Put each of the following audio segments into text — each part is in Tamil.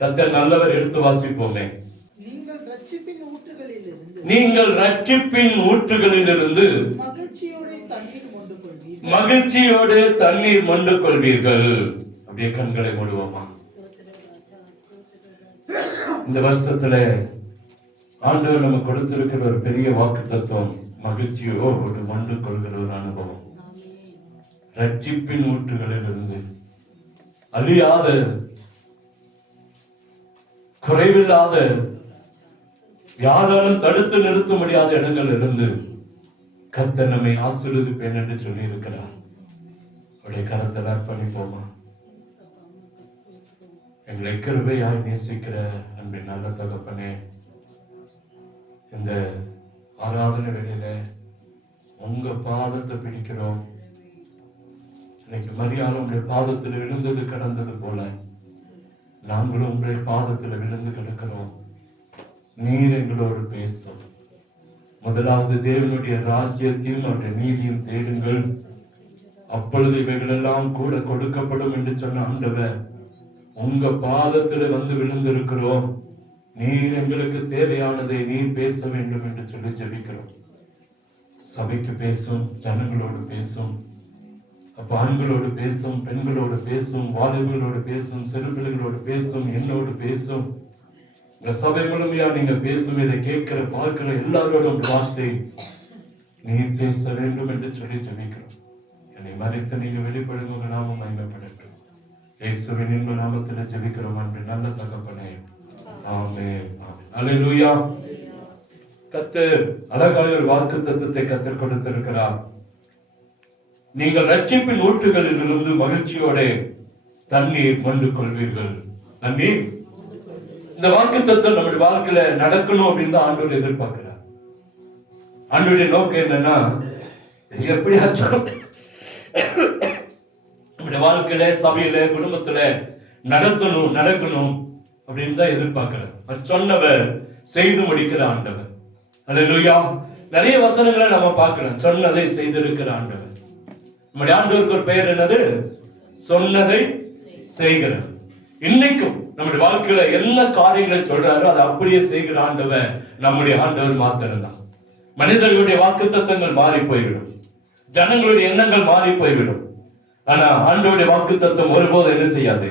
கர்த்தர் நல்லவர். எடுத்து வாசிப்போமே. நீங்கள் ரட்சிப்பின் ஊற்றுகளிலிருந்து மகிழ்ச்சியோடு தண்ணீர் மொண்டு கொள்வீர்கள். அப்படியே கண்களை மூடுவோமா? இந்த வருஷத்துல ஆண்டவர் நம்ம கொடுத்திருக்கிற ஒரு பெரிய வாக்கு தத்துவம், மகிழ்ச்சியோடு மொண்டு கொள்கிற ஒரு அனுபவம். ரட்சிப்பின் ஊற்றுகளிலிருந்து, அழியாத குறைவில்லாத, யாராலும் தடுத்து நிறுத்த முடியாத இடங்கள் இருந்து கர்த்தர் நம்மை ஆசீர்வதிப்பேன் என்று சொல்லி இருக்கிறார். அவருடைய கரத்தில் அர்ப்பணிப்போமா? எங்களை கிருபையாய் நேசிக்கிற அன்பின் நல்ல தகப்பனே, இந்த ஆராதனை வேளையில உங்க பாதத்தை பிடிக்கிறோம். இன்னைக்கு மரியாதை உங்களுடைய பாதத்தில் விழுந்தது கடந்தது போல நாங்களும் உங்களுடைய பாதத்தில் விழுந்து கிடக்கிறோம். நீர் எங்களோடு பேசும். முதலாவது தேவனுடைய ராஜ்யத்தையும் அவருடைய நீதியும் தேடுங்கள், அப்பொழுது இவைகளெல்லாம் கூட கொடுக்கப்படும் என்று சொன்ன ஆண்டவர், உங்க பாதத்தில் வந்து விழுந்திருக்கிறோம். நீர் எங்களுக்கு தேவையானதை நீர் பேச வேண்டும் என்று சொல்லி ஜெபிக்கிறோம். சபைக்கு பேசும், ஜனங்களோடு பேசும், அப்ப ஆண்களோடு பேசும், பெண்களோடு பேசும், வாலிபர்களோடு பேசும், சிறுபிள்ளைகளோடு பேசும், என்னோடு பேசும். இந்த சபை முழுமையா நீங்க பேசும், இதை கேட்கிற பார்க்கிற எல்லாரோடும் வார்த்தை நீர் பேச வேண்டும் என்று சொல்லி ஜெபிக்கிறோம். என்னை மறைத்து நீங்க வெளிப்படுங்க, உங்க நாமம் மகிமைப்படட்டும். இயேசுவின் இன்ப நாமத்தில் ஜெபிக்கிறோம் அன்பு நல்ல தகப்பனே, ஆமென். அல்லேலூயா. கர்த்தர் அழகான ஒரு வாக்கு தத்துவத்தை கர்த்தர் கொடுத்திருக்கிறார். நீங்கள் ரட்சிப்பின் ஊற்றுகளில் இருந்து மகிழ்ச்சியோட தண்ணீர் மொண்டு கொள்வீர்கள். தண்ணீர், இந்த வாக்கு தத்துவம் நம்முடைய வாழ்க்கையில நடக்கணும் அப்படின்னு தான் ஆண்டவர் எதிர்பார்க்கிறார். ஆண்டவருடைய நோக்கம் என்னன்னா, எப்படியாச்சும் நம்முடைய வாழ்க்கையில, சபையில, குடும்பத்துல நடக்கணும் அப்படின்னு தான் எதிர்பார்க்கிறார். சொன்னவர் செய்து முடிக்கிற ஆண்டவர். அல்லேலூயா. நிறைய வசனங்களை நம்ம பார்க்கிறோம், சொன்னதை செய்திருக்கிற ஆண்டவர். நம்முடைய ஆண்டவருக்கு ஒரு பெயர் என்னது? சொன்னதை செய்கிறார். இன்னைக்கும் நம்முடைய வாழ்க்கையில என்ன காரியங்களை சொல்றாரோ அதை அப்படியே செய்கிற ஆண்டவர் நம்முடைய ஆண்டவர் மாத்திரம்தான். மனிதர்களுடைய வாக்கு தத்துவங்கள் மாறி போய்விடும், ஜனங்களுடைய எண்ணங்கள் மாறி போய்விடும். ஆனா ஆண்டவருடைய வாக்கு தத்துவம் ஒருபோதும் என்ன செய்யாது?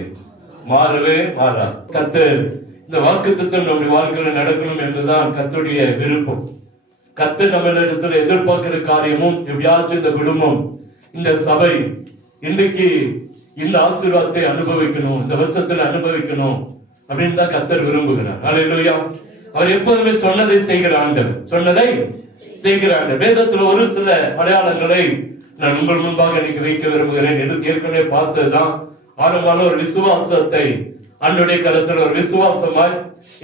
மாறவே மாறாது. கர்த்தர் இந்த வாக்கு தத்துவம் நம்முடைய வாழ்க்கையில நடக்கணும் என்றுதான் கர்த்தருடைய விருப்பம். கர்த்தர் நம்மளிடத்துல எதிர்பார்க்கிற காரியமும், எப்படியாச்சும் இந்த குடும்பம், இந்த சபை இன்னைக்கு இந்த ஆசீர்வாதத்தை அனுபவிக்கணும், இந்த வருஷத்துல அனுபவிக்கணும் அப்படின்னு தான் கர்த்தர் விரும்புகிறார். அல்லேலூயா. அவர் எப்போதுமே சொன்னதை செய்கிற ஆண்டவர், சொன்னதை செய்கிற ஆண்டவர். வேதத்துல ஒரு சில அடையாளங்களை நான் உங்கள் முன்பாக இன்னைக்கு வைக்க விரும்புகிறேன். எடுத்து ஏற்கனவே பார்த்ததுதான் ஆரம்பமான ஒரு விசுவாசத்தை ஆண்டவருடைய கருத்துல ஒரு விசுவாசமாய்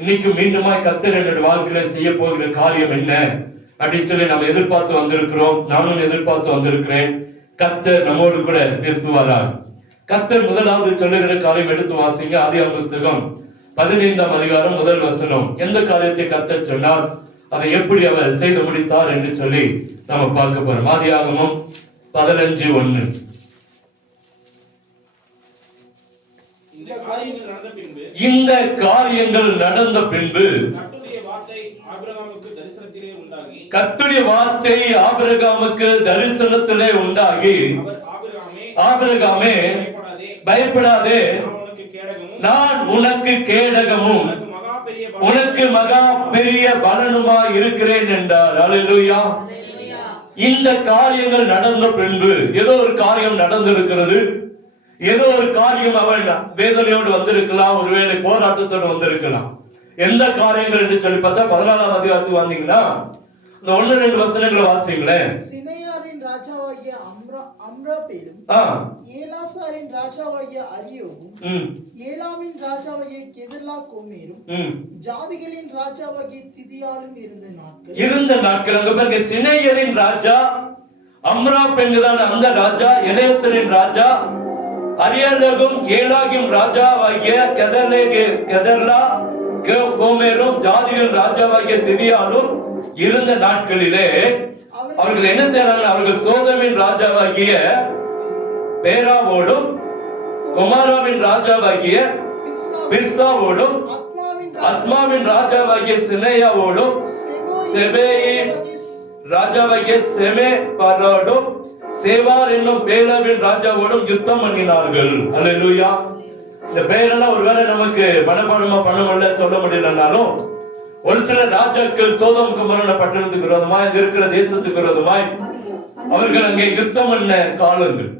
இன்னைக்கு மீண்டுமாய் கர்த்தர் என்னுடைய வாழ்க்கையில செய்ய போகிற காரியம் என்ன அப்படின்னு சொல்லி நம்ம எதிர்பார்த்து வந்திருக்கிறோம். நானும் எதிர்பார்த்து வந்திருக்கிறேன். கர்த்தர் நம்மோடு கூட பேசுவாரா? கர்த்தர் முதலாவது சொல்லுகிற காரியம் எடுத்து வாசிங்க. ஆதியாகம புத்தகம் 15ஆம் அதிகாரம் முதல் வசனம். எந்த காரியத்தை கர்த்தர் சொன்னார், அதை எப்படி அவர் செய்து முடித்தார் என்று சொல்லி நாம பார்க்க போறோம். ஆதியாகமம் 15:1. இந்த காரியங்கள் நடந்த பின்பு கர்த்தருடைய வார்த்தை ஆபிரகாமுக்கு தரிசனத்திலே உண்டாகி, ஆபிரகாமே பயப்படாதே, நான் உனக்கு கேடகமும் உனக்கு மகா பெரிய பலனுமாய் இருக்கிறேன் என்றார். அல்லேலூயா. இந்த காரியங்கள் நடந்த பின்பு ஏதோ ஒரு காரியம் நடந்திருக்கிறது. ஏதோ ஒரு காரியம் அவன் வேதனையோடு வந்திருக்கலாம், ஒருவேளை போராட்டத்தோடு வந்திருக்கலாம். எந்த காரியங்கள் என்று சொல்லி பார்த்தா 14ஆம் அதிகாரத்துக்கு வந்தீங்கன்னா இந்த 1-2 வசனங்களை வாசிங்களேன். சினையாரின் ராஜாவாகிய அம்ராபேலும், ஏலாசாரின் ராஜாவாகிய அரியோகும், ஏலாமின் ராஜாவாகிய கெதர்லா கோமேரும், ஜாதிகளின் ராஜாவாகிய திதியாலும் இருந்த நாட்கள். அங்க பாருங்க, சினையரின் ராஜா அம்ராப் என்கிறான அந்த ராஜா, எலேசரின் ராஜா அரியலகும், ஏலாகிம் ராஜாவாகிய கெதர்லா கோமேரும், ஜாதிகள் ராஜாவாகிய திதியாலும் இருந்த நாட்களிலே அவர்கள் என்ன செய்யறாங்க? அவர்கள் சோதமின் ராஜாவாகிய பேராவோடும் குமாராவின் ராஜாவாகிய பிர்சாவோடும் அத்மாவின் ராஜாவாகிய சினேயாவோடும் செபேயின் ராஜாவாகிய செமெபரோடும் சேவார் என்னும் பேலாவின் ராஜாவோடும் யுத்தம் பண்ணினார்கள். அல்லேலூயா. இந்த பெயரெல்லாம் ஒருவேளை நமக்கு மனப்பாடமா பண்ண முடியல, சொல்ல முடியலனாலும் ஒரு சில ராஜாக்கள் சோதம் குமரன பட்டணத்துக்கு விரோதமாய், அங்க இருக்கிற தேசத்துக்கு விரோதமாய் அவர்கள் அங்கே யுத்தம் பண்ண காலங்கள்.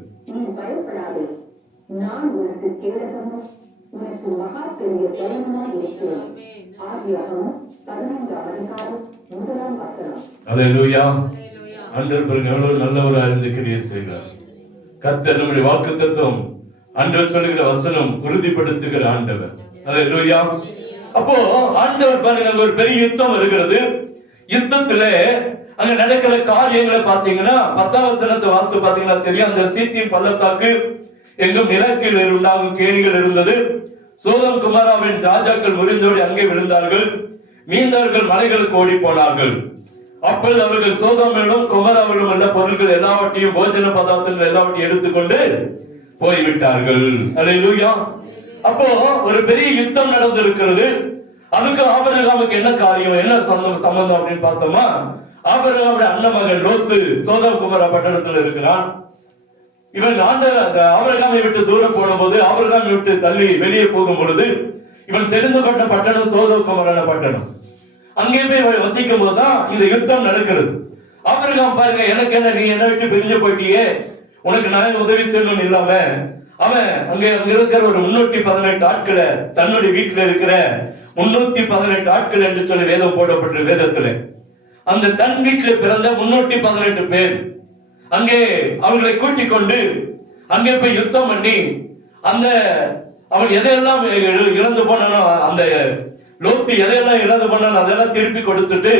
அல்லேலூயா. ஆண்டவர் எவ்வளவு நல்லவராக இருந்து கிரியை செய்கிறார். கர்த்தர் நம்முடைய வாக்குத்தத்தம் ஆண்டவர் சொல்லுகிற வசனம் உறுதிப்படுத்துகிற ஆண்டவர். அல்லேலூயா. அப்போ ஆண்டவர் பாருங்க, அங்க ஒரு பெரிய யுத்தம் வருகிறது. யுத்தத்துல அங்க நடக்கிற காரியங்களை பாத்தீங்கன்னா 10ஆம் வசனத்தை வாசித்து பாத்தீங்கன்னா தெரியும். அந்த சீத்திம் பள்ளத்தாக்கு எங்கும் நிலக்கில் உண்டாகும் கேணிகள் இருந்தது. சோதம் குமாராவின் ராஜாக்கள் முறிந்தோடி அங்கே விழுந்தார்கள். மீந்தவர்கள் மலைகளுக்கு ஓடி போனார்கள். அப்பொழுது அவர்கள் சோதோமிலும் குமாராவிலும் உள்ள பொருட்கள் எல்லாவற்றையும், போஜன பதார்த்தங்கள் எல்லாவற்றையும் எடுத்துக்கொண்டு போய்விட்டார்கள். அல்லேலூயா. அப்போ ஒரு பெரிய யுத்தம் நடந்திருக்கிறது. அதுக்கு ஆபிரகாமுக்கு என்ன காரியம், என்ன சம்பந்தம் அப்படின்னு பார்த்தோமா, ஆபிரகாமுடைய அண்ணன் மகன் லோத்து சோதம் குமாரா பட்டணத்தில் இருக்கிறான். இவன் ஆபிரகாமை விட்டு தூரம் போடும்போது, ஆபிரகாமை விட்டு தள்ளி வெளியே போகும் பொழுது, இவன் தெரிந்து கொண்ட பட்டணம் சோதம் குமாரான பட்டணம். அங்கே போய் வசிக்கும் போதுதான் இந்த யுத்தம் நடக்கிறது. ஆபிரகாம் பாருங்க, எனக்கு என்ன, நீ என்ன விட்டு பிரிஞ்சு போயிட்டியே, உனக்கு நான் உதவி செய்யணும்னு இல்லாம அவன் அங்க இருக்கிற ஒரு 318 ஆட்களை, தன்னுடைய வீட்டுல இருக்கிற 318 ஆட்கள் என்று சொல்லி வேதம் போடப்பட்ட வேதத்துல அந்த தன் வீட்டுல பிறந்த 318 பேர் அங்கே அவர்களை கூட்டிக் கொண்டு அங்கே போய் யுத்தம் பண்ணி, அந்த அவன் எதையெல்லாம் இழந்து போனானோ, அந்த லோத்து எதையெல்லாம் இழந்து போனானோ அதெல்லாம் திருப்பி கொடுத்துட்டு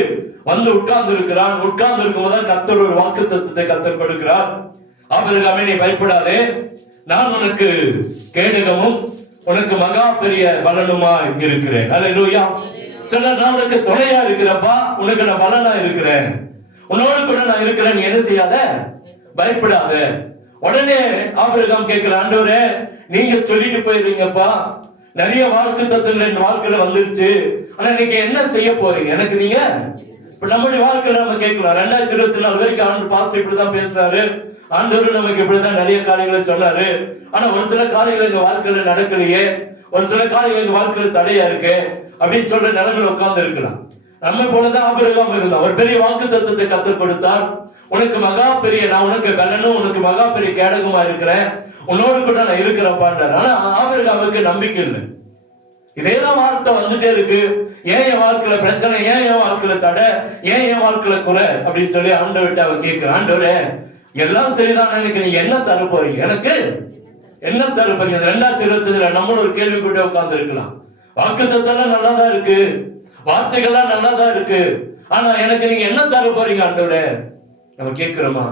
வந்து உட்கார்ந்து இருக்கிறான். உட்கார்ந்து இருக்கும் போது கர்த்தர் ஒரு வாக்குத்தத்தத்தை கர்த்தர் கொடுக்கிறார். ஆபிரகாமே, நீ பயப்படாதே, நான் உனக்கு கேடகமும் உனக்கு மகா பெரிய பலனுமா இருக்கிறேன். அல்லேலூயா. சொல்ல, நான் உனக்கு துணையா இருக்கிறப்பா, உனக்கு நான் பலனா இருக்கிறேன், உன்னோடு கூட நான் இருக்கிறேன், நீ என்ன செய்யாத, பயப்படாத. உடனே ஆபிரகாம் கேட்கிற, ஆண்டவரே நீங்க சொல்லிட்டு போயிருங்கப்பா, நிறைய வாக்குத்தத்தங்கள் என் வாழ்க்கையில வந்துருச்சு, ஆனா நீங்க என்ன செய்ய போறீங்க, எனக்கு நீங்க இப்ப நம்முடைய வாழ்க்கையில நம்ம கேட்கலாம். 2024 வரைக்கும் ஆண்டு பாஸ்டர் இப்படிதான் பேசுறாரு, ஆண்டவர் நமக்கு இப்படிதான் நிறைய காரியங்களை சொன்னாரு, ஆனா ஒரு சில காரியங்கள் எங்க வாழ்க்கையில நடக்கலையே, ஒரு சில காரியங்கள் எங்க வாழ்க்கையில தடையா இருக்கு அப்படின்னு சொல்ற நிலைமையில உட்கார்ந்து இருக்கலாம். நம்ம போலதான் ஆபிரகாம் இருந்தான். ஒரு பெரிய வாக்குத்தத்தத்தை கற்றுக் கொடுத்தார். உனக்கு மகா பெரிய, நான் உனக்கு பலனும் உனக்கு மகா பெரிய கேடகமா இருக்கிறேன், உன்னோடு கூட நான் இருக்கிறப்பான்றார். ஆனா ஆபிரகாமுக்கு நம்பிக்கை இல்லை. இதேதான் வார்த்தை வந்துட்டே இருக்கு. ஏன் என் வாழ்க்கையில பிரச்சனை, ஏன் என் வாழ்க்கையில தடை, ஏன் என் வாழ்க்கையில குறை அப்படின்னு சொல்லி ஆண்டவர்கிட்ட அவன் கேட்கிறான். ஆண்டவரே எல்லாம் சரிதான், எனக்கு நீங்க என்ன தர போறீங்க, எனக்கு என்ன தர போறீங்க? 2025 நம்மளும் ஒரு கேள்வி கூட உட்கார்ந்து இருக்கலாம். வாக்குத்தத்தெல்லாம் நல்லாதான் இருக்கு, வார்த்தைகள்லாம் நல்லாதான் இருக்கு, ஆனா எனக்கு நீங்க என்ன தர போறீங்க ஆண்டவரே? நம்ம கேட்கிறோமா?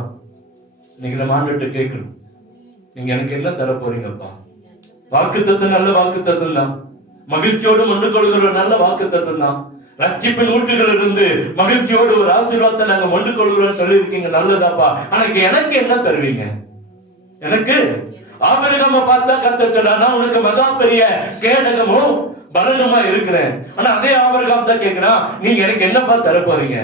இன்னைக்கு நம்ம ஆண்டவர்கிட்ட கேட்கணும், நீங்க எனக்கு என்ன தர போறீங்கப்பா? வாக்குத்தத்தம் நல்ல வாக்குத்தத்தம் தான், மகிழ்ச்சியோடு ஒன்று கொள்கிற நல்ல வாக்குத்தத்தம் தான். ரட்சிப்பின் ஊற்றுகள் இருந்து மகிழ்ச்சியோடு ஒரு ஆசீர்வாதத்தை நாங்க ஒன்று கொள்கிறோம் சொல்லி இருக்கீங்க, நல்லதாப்பா. ஆனா எனக்கு என்ன தருவீங்க? எனக்கு ஆபிரகாமை பார்த்தா கர்த்தர் சொல்றானா, உனக்கு மகா பெரிய கேடகமும் பலனுமா இருக்கிறேன். ஆனா அதே ஆபிரகாம் தான் கேட்கிறான், நீங்க எனக்கு என்னப்பா தர போறீங்க?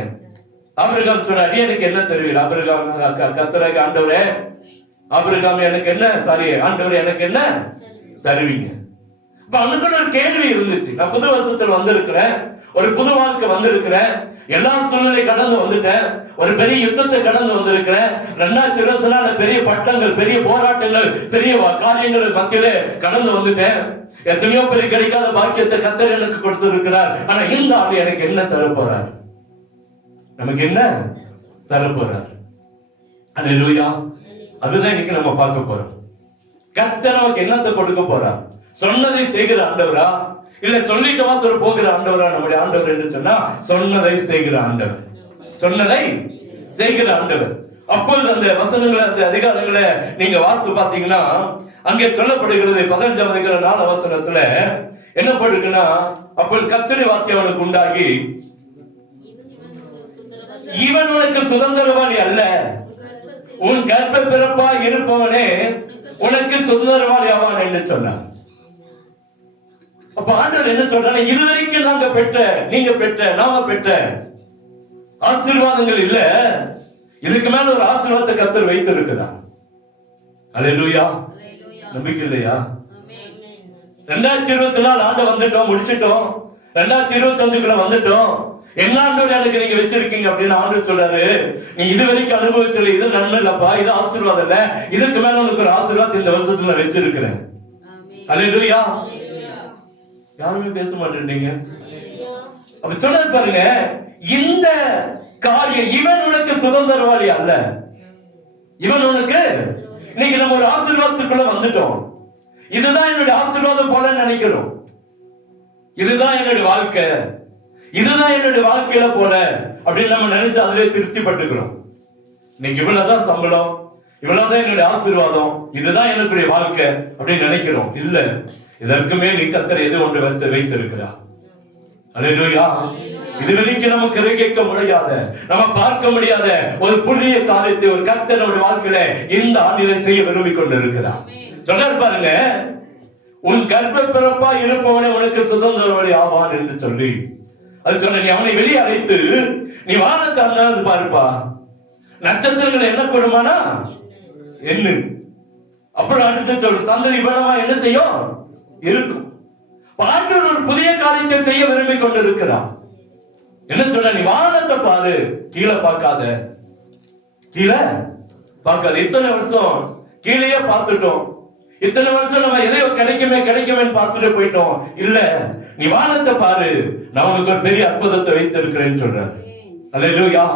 ஆபிரகாம் சொல்றாரு, எனக்கு என்ன தருவீங்க? ஆபிரகாம் கர்த்தராகிய ஆண்டவரே, ஆபிரகாம் எனக்கு என்ன, சாரி ஆண்டவரே எனக்கு என்ன தருவீங்க? இப்ப அவனுக்கு ஒரு கேள்வி இருந்துச்சு. நான் புது வருஷத்துல வந்திருக்கிறேன், ஒரு புது வாழ்க்கை வந்திருக்கிறேன், எல்லா சூழ்நிலை கடந்து வந்துட்டேன், ஒரு பெரிய யுத்தத்தை கடந்து வந்திருக்கிறேன், 2024 பெரிய பட்டங்கள், பெரிய போராட்டங்கள், பெரிய காரியங்கள் மத்தியிலே கடந்து வந்துட்டேன், எத்தனையோ பெரிய கிடைக்காத பாக்கியத்தை கர்த்தர் எனக்கு கொடுத்திருக்கிறார். ஆனா இந்த ஆண்டு எனக்கு என்ன தர போறார்? நமக்கு என்ன தர போறார்? அல்லேலூயா. அதுதான் இன்னைக்கு நம்ம பார்க்க போறோம். கர்த்தர் நமக்கு என்னத்தை கொடுக்க போறார்? சொன்னதை செய்கிற ஆண்டவரா, இல்ல சொல்லிட்டு மாத்திரம் போகிற ஆண்டவரா? நம்முடைய ஆண்டவர் என்று சொன்னா சொன்னதை செய்கிற ஆண்டவர், சொன்னதை செய்கிற ஆண்டவர். அப்பொழுது அந்த வசனங்களை, அந்த அதிகாரங்களை நீங்க வாசித்து பாத்தீங்கன்னா அங்கே சொல்லப்படுகிறது 15ஆம் அதிகாரம் 4ஆம் வசனத்துல என்ன போட்டிருக்குன்னா, அப்பொழுது கர்த்தருடைய வார்த்தை அவனுக்கு உண்டாகி, இவன் உனக்கு சுதந்திரவாளி அல்ல, உன் கர்ப்ப பிறப்பா இருப்பவனே உனக்கு சுதந்திரவாளி ஆவான் என்று சொன்னார். அப்ப ஆண்டவர் என்ன சொல்றாங்க, இதுவரைக்கும் நீங்க பெற்ற நாம பெற்ற ஆசீர்வாதங்கள் இல்ல, இதுக்கு மேல ஒரு ஆசீர்வாதத்தை கர்த்தர் வைத்து இருக்கிறார். அல்லேலூயா. நம்பிக்கை இல்லையா? 2024 ஆண்டு வந்துட்டோம், முடிச்சிட்டோம். 2025 வந்துட்டோம். என்ன ஆண்டவர் எனக்கு நீங்க வச்சிருக்கீங்க அப்படின்னு ஆண்டவர் சொல்றாரு, நீ இதுவரைக்கும் அனுபவிச்சல இது நன்மை இல்லப்பா, இது ஆசீர்வாதம் இல்ல, இதுக்கு மேல உனக்கு ஒரு ஆசீர்வாதம் இந்த வருஷத்துல வச்சிருக்கிறேன். அல்லேலூயா. யாருமே பேச மாட்டேன்றீங்க. அப்ப சொல்றாரு பாருங்க, இந்த காரியம் இவன் உனக்கு சுதந்திரவாளி அல்ல, இவன் உனக்கு, இன்னைக்கு நம்ம ஒரு ஆசீர்வாதத்துக்குள்ள வந்துட்டோம். இதுதான் என்னுடைய ஆசீர்வாதம் போல நினைக்கிறோம், இதுதான் என்னுடைய வாழ்க்கை, இதுதான் என்னுடைய வாழ்க்கையில போல அப்படின்னு நம்ம நினைச்சு அதிலே திருப்தி பட்டுக்கிறோம். இன்னைக்கு இவ்வளவுதான் சம்பளம், இவ்வளவுதான் என்னுடைய ஆசீர்வாதம், இதுதான் என்னுடைய வாழ்க்கை அப்படின்னு நினைக்கிறோம். இல்ல, இதற்கு மேல் கர்த்தர் எது ஒன்று வைத்திருக்கிறார். அல்லேலூயா. இதுவரைக்கும் நமக்கு கிரகிக்க முடியாத, நம்ம பார்க்க முடியாத ஒரு புதிய காரியத்தை ஒரு கர்த்தர் நம்முடைய வாழ்க்கையில இந்த ஆண்டிலே செய்ய விரும்பிக் கொண்டிருக்கிறார். சொல்றார் பாருங்க, உன் கர்ப்ப பிறப்பா இருப்பவனே உனக்கு சுதந்திரவாளி ஆவான் என்று சொல்லி அது சொன்ன. நீ அவனை வெளியே அழைத்து நீ வானத்தை அண்ணாந்து பாருப்பா, நட்சத்திரங்கள் என்ன கொடுமானா என்ன. அப்புறம் அடுத்து சொல்லு, சந்ததி பலமா என்ன செய்யும் இருக்கும். ஆண்டவர் ஒரு புதிய காரியத்தை செய்ய விரும்பி கொண்டிருக்கிறார். என்ன சொல்ற, நீ வானத்தை பாரு, கீழே பார்க்காத, கீழே பார்க்காத. இத்தனை வருஷம் கீழேயே பார்த்துட்டோம், இத்தனை வருஷம் நம்ம எதையோ கிடைக்குமே பார்த்துட்டு போயிட்டோம். இல்ல, நீ வானத்தை பாரு, நான் உனக்கு ஒரு பெரிய அற்புதத்தை வைத்திருக்கிறேன்னு சொல்றாரு. அல்லேலூயா.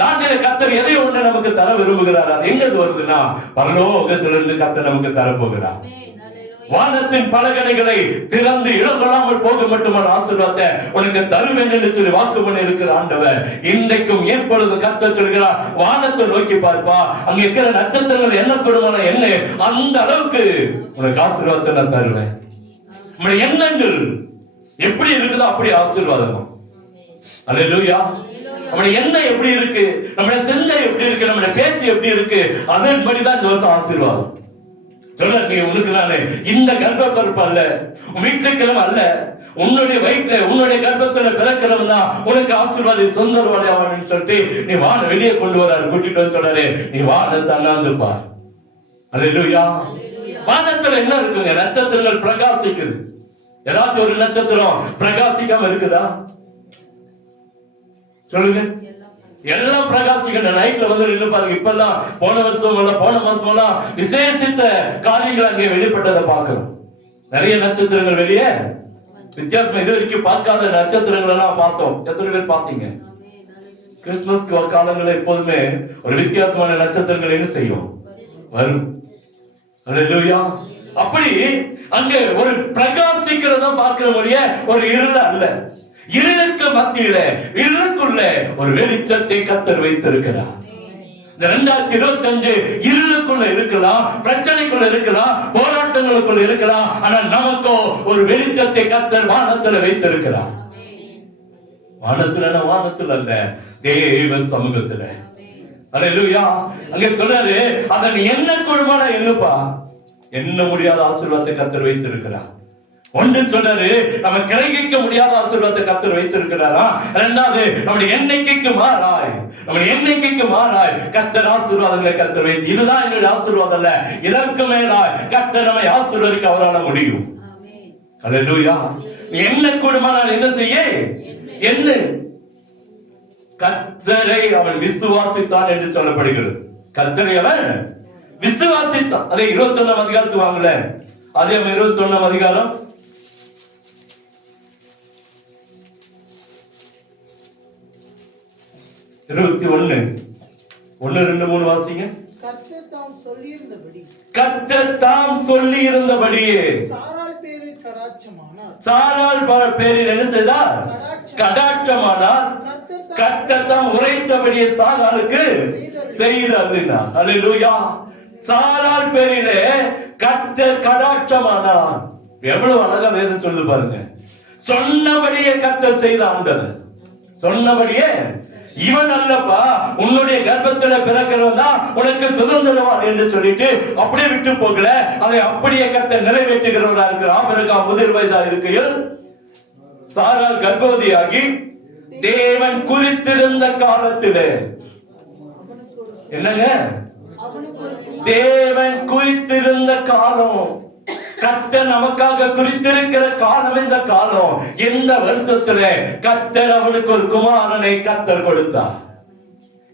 நான் கர்த்தர் எதை ஒன்று நமக்கு தர விரும்புகிறார். அது எங்க வருதுன்னா, பரலோகத்திலிருந்து கர்த்தர் நமக்கு தரப்போகிறார். வானத்தின் பலகடைகளை திறந்து இடங்கொள்ளாமல் போக மட்டுமான ஆசீர்வாதத்தை உனக்கு தருவேன் என்று சொல்லி வாக்கு பண்ணி இருக்கிற ஆண்டவர் இன்றைக்கும் எப்பொழுது கர்த்தர் சொல்கிறார், வானத்தை நோக்கி பார்ப்பா, அங்க இருக்கிற நட்சத்திரங்கள் என்ன கொடுமான என்ன, அந்த அளவுக்கு உனக்கு ஆசீர்வாதத்தை நான் தருவேன். நம்முடைய எண்ணங்கள் எப்படி இருக்குதோ அப்படி ஆசீர்வாதம். அல்லேலூயா. நம்முடைய எண்ணம் எப்படி இருக்கு, நம்முடைய சிந்தை எப்படி இருக்கு, நம்முடைய பேச்சு எப்படி இருக்கு, அதன்படிதான் இந்த வருஷம் ஆசீர்வாதம். சொல்ற, நீ உனக்கு நானே இந்த கர்ப்ப பருப்பு அல்ல, வீட்டுக்கிழமை அல்ல, உன்னுடைய வயிற்றுல உன்னுடைய கர்ப்பத்துல பிறக்கிறவன் தான் உனக்கு ஆசீர்வாதி சொந்தரவாதி ஆவான்னு சொல்லிட்டு நீ வான வெளியே கொண்டு வராரு, கூட்டிட்டு சொல்றாரு, நீ வானத்தை அண்ணாந்து பார். அல்லேலூயா. வானத்துல என்ன இருக்குங்க, நட்சத்திரங்கள் பிரகாசிக்குது. ஏதாச்சும் ஒரு நட்சத்திரம் பிரகாசிக்காம இருக்குதா சொல்லுங்க? எல்லாம் பிரகாசிக்கின்ற நைட்ல வந்து நின்று பாருங்க. இப்பெல்லாம் போன வருஷம் போன மாசம் எல்லாம் விசேஷித்த காரியங்கள் அங்கே வெளிப்பட்டதை பார்க்கிறோம். நிறைய நட்சத்திரங்கள் வெளியே வித்தியாசம், இது வரைக்கும் பார்க்காத நட்சத்திரங்கள் எல்லாம் பார்த்தோம். எத்தனை பேர் பார்த்தீங்க? கிறிஸ்துமஸ் காலங்களில் எப்போதுமே ஒரு வித்தியாசமான நட்சத்திரங்கள் என்ன செய்யும், வரும். அல்லேலூயா. அப்படி அங்கே ஒரு பிரகாசிக்கிறதா பார்க்கிற மொழிய ஒரு இருள அல்ல, இருளுக்கு மத்தியில இருளுக்குள்ள ஒரு வெளிச்சத்தை கர்த்தர் வைத்திருக்கிறார். இந்த 2025 இருளுக்குள்ள இருக்கலாம், பிரச்சனைக்குள்ள இருக்கலாம், போராட்டங்களுக்குள்ள இருக்கலாம், ஆனா நமக்கோ ஒரு வெளிச்சத்தை கர்த்தர் வானத்துல வைத்திருக்கிறார். வானத்துல அல்ல, தேவ சமூகத்துல. அல்லேலூயா. அங்க சொல்றாரு, அத நீ என்ன கொடுமான என்னப்பா, என்ன முடியாத ஆசீர்வாதத்தை கர்த்தர் வைத்திருக்கிறார். ஒன்று சொல்றாரு, நம்ம கிரகிக்க முடியாத ஆசீர்வாதத்தை கர்த்தர் வைத்திருக்கிறாரா. இரண்டாவது, நம்முடைய எண்ணிக்கைக்கு மாறாய் கர்த்தர் ஆசீர்வாதங்களை கர்த்தர் வைத்து, இதுதான் என்னுடைய ஆசீர்வாதம் அல்ல, இதற்கு மேலாய் கர்த்தர் நம்மை ஆசீர்வதிக்க அவரால் முடியும். அல்லேலூயா. நீ என்ன கூடுமானால் என்ன செய்ய, என்ன கர்த்தரை அவன் விசுவாசித்தான் என்று சொல்லப்படுகிறது. கர்த்தரை அவன் விசுவாசித்தான். அதே 21ஆம் அதிகாரத்து வாங்கல, அதே 21ஆம் அதிகாரம் 21 1 2 3 வாசிங்க. கர்த்தர் தாம் சொல்லி இருந்தபடியே சாராள் பேரில் என்ன செய்தார், கடாட்சமானார். கர்த்தர் தாம் உரைத்தபடியே சாராளுக்கு செய்தார் அப்படின்னார். அல்லேலூயா. சாராள் பேரிலே கர்த்தர் கடாட்சமானார். எவ்வளவு அழகா வேதம் சொல்லுது பாருங்க. சொன்னபடியே கர்த்தர் செய்த ஆண்டவர், சொன்னபடியே இவன் அல்லப்பா, உன்னுடைய கர்ப்பத்துல பிறக்கிறவன் தான் உனக்கு சுதந்திரவான் என்று சொல்லிட்டு அப்படியே விட்டு போகல, அதை அப்படியே கர்த்தர் நிறைவேற்றுகிறவரா இருக்கிறார். ஆபிரகாம் முதிர் வயதா இருக்கையில் சாராள் கர்ப்பவதியாகி தேவன் குறித்திருந்த காலத்திலே, என்னங்க தேவன் குறித்திருந்த காலம், கர்த்தர் நமக்காக குறித்திருக்கிற காலம், இந்த காலம், இந்த வருஷத்துல கர்த்தர் அவனுக்கு ஒரு குமாரனை கர்த்தர் கொடுத்தார்.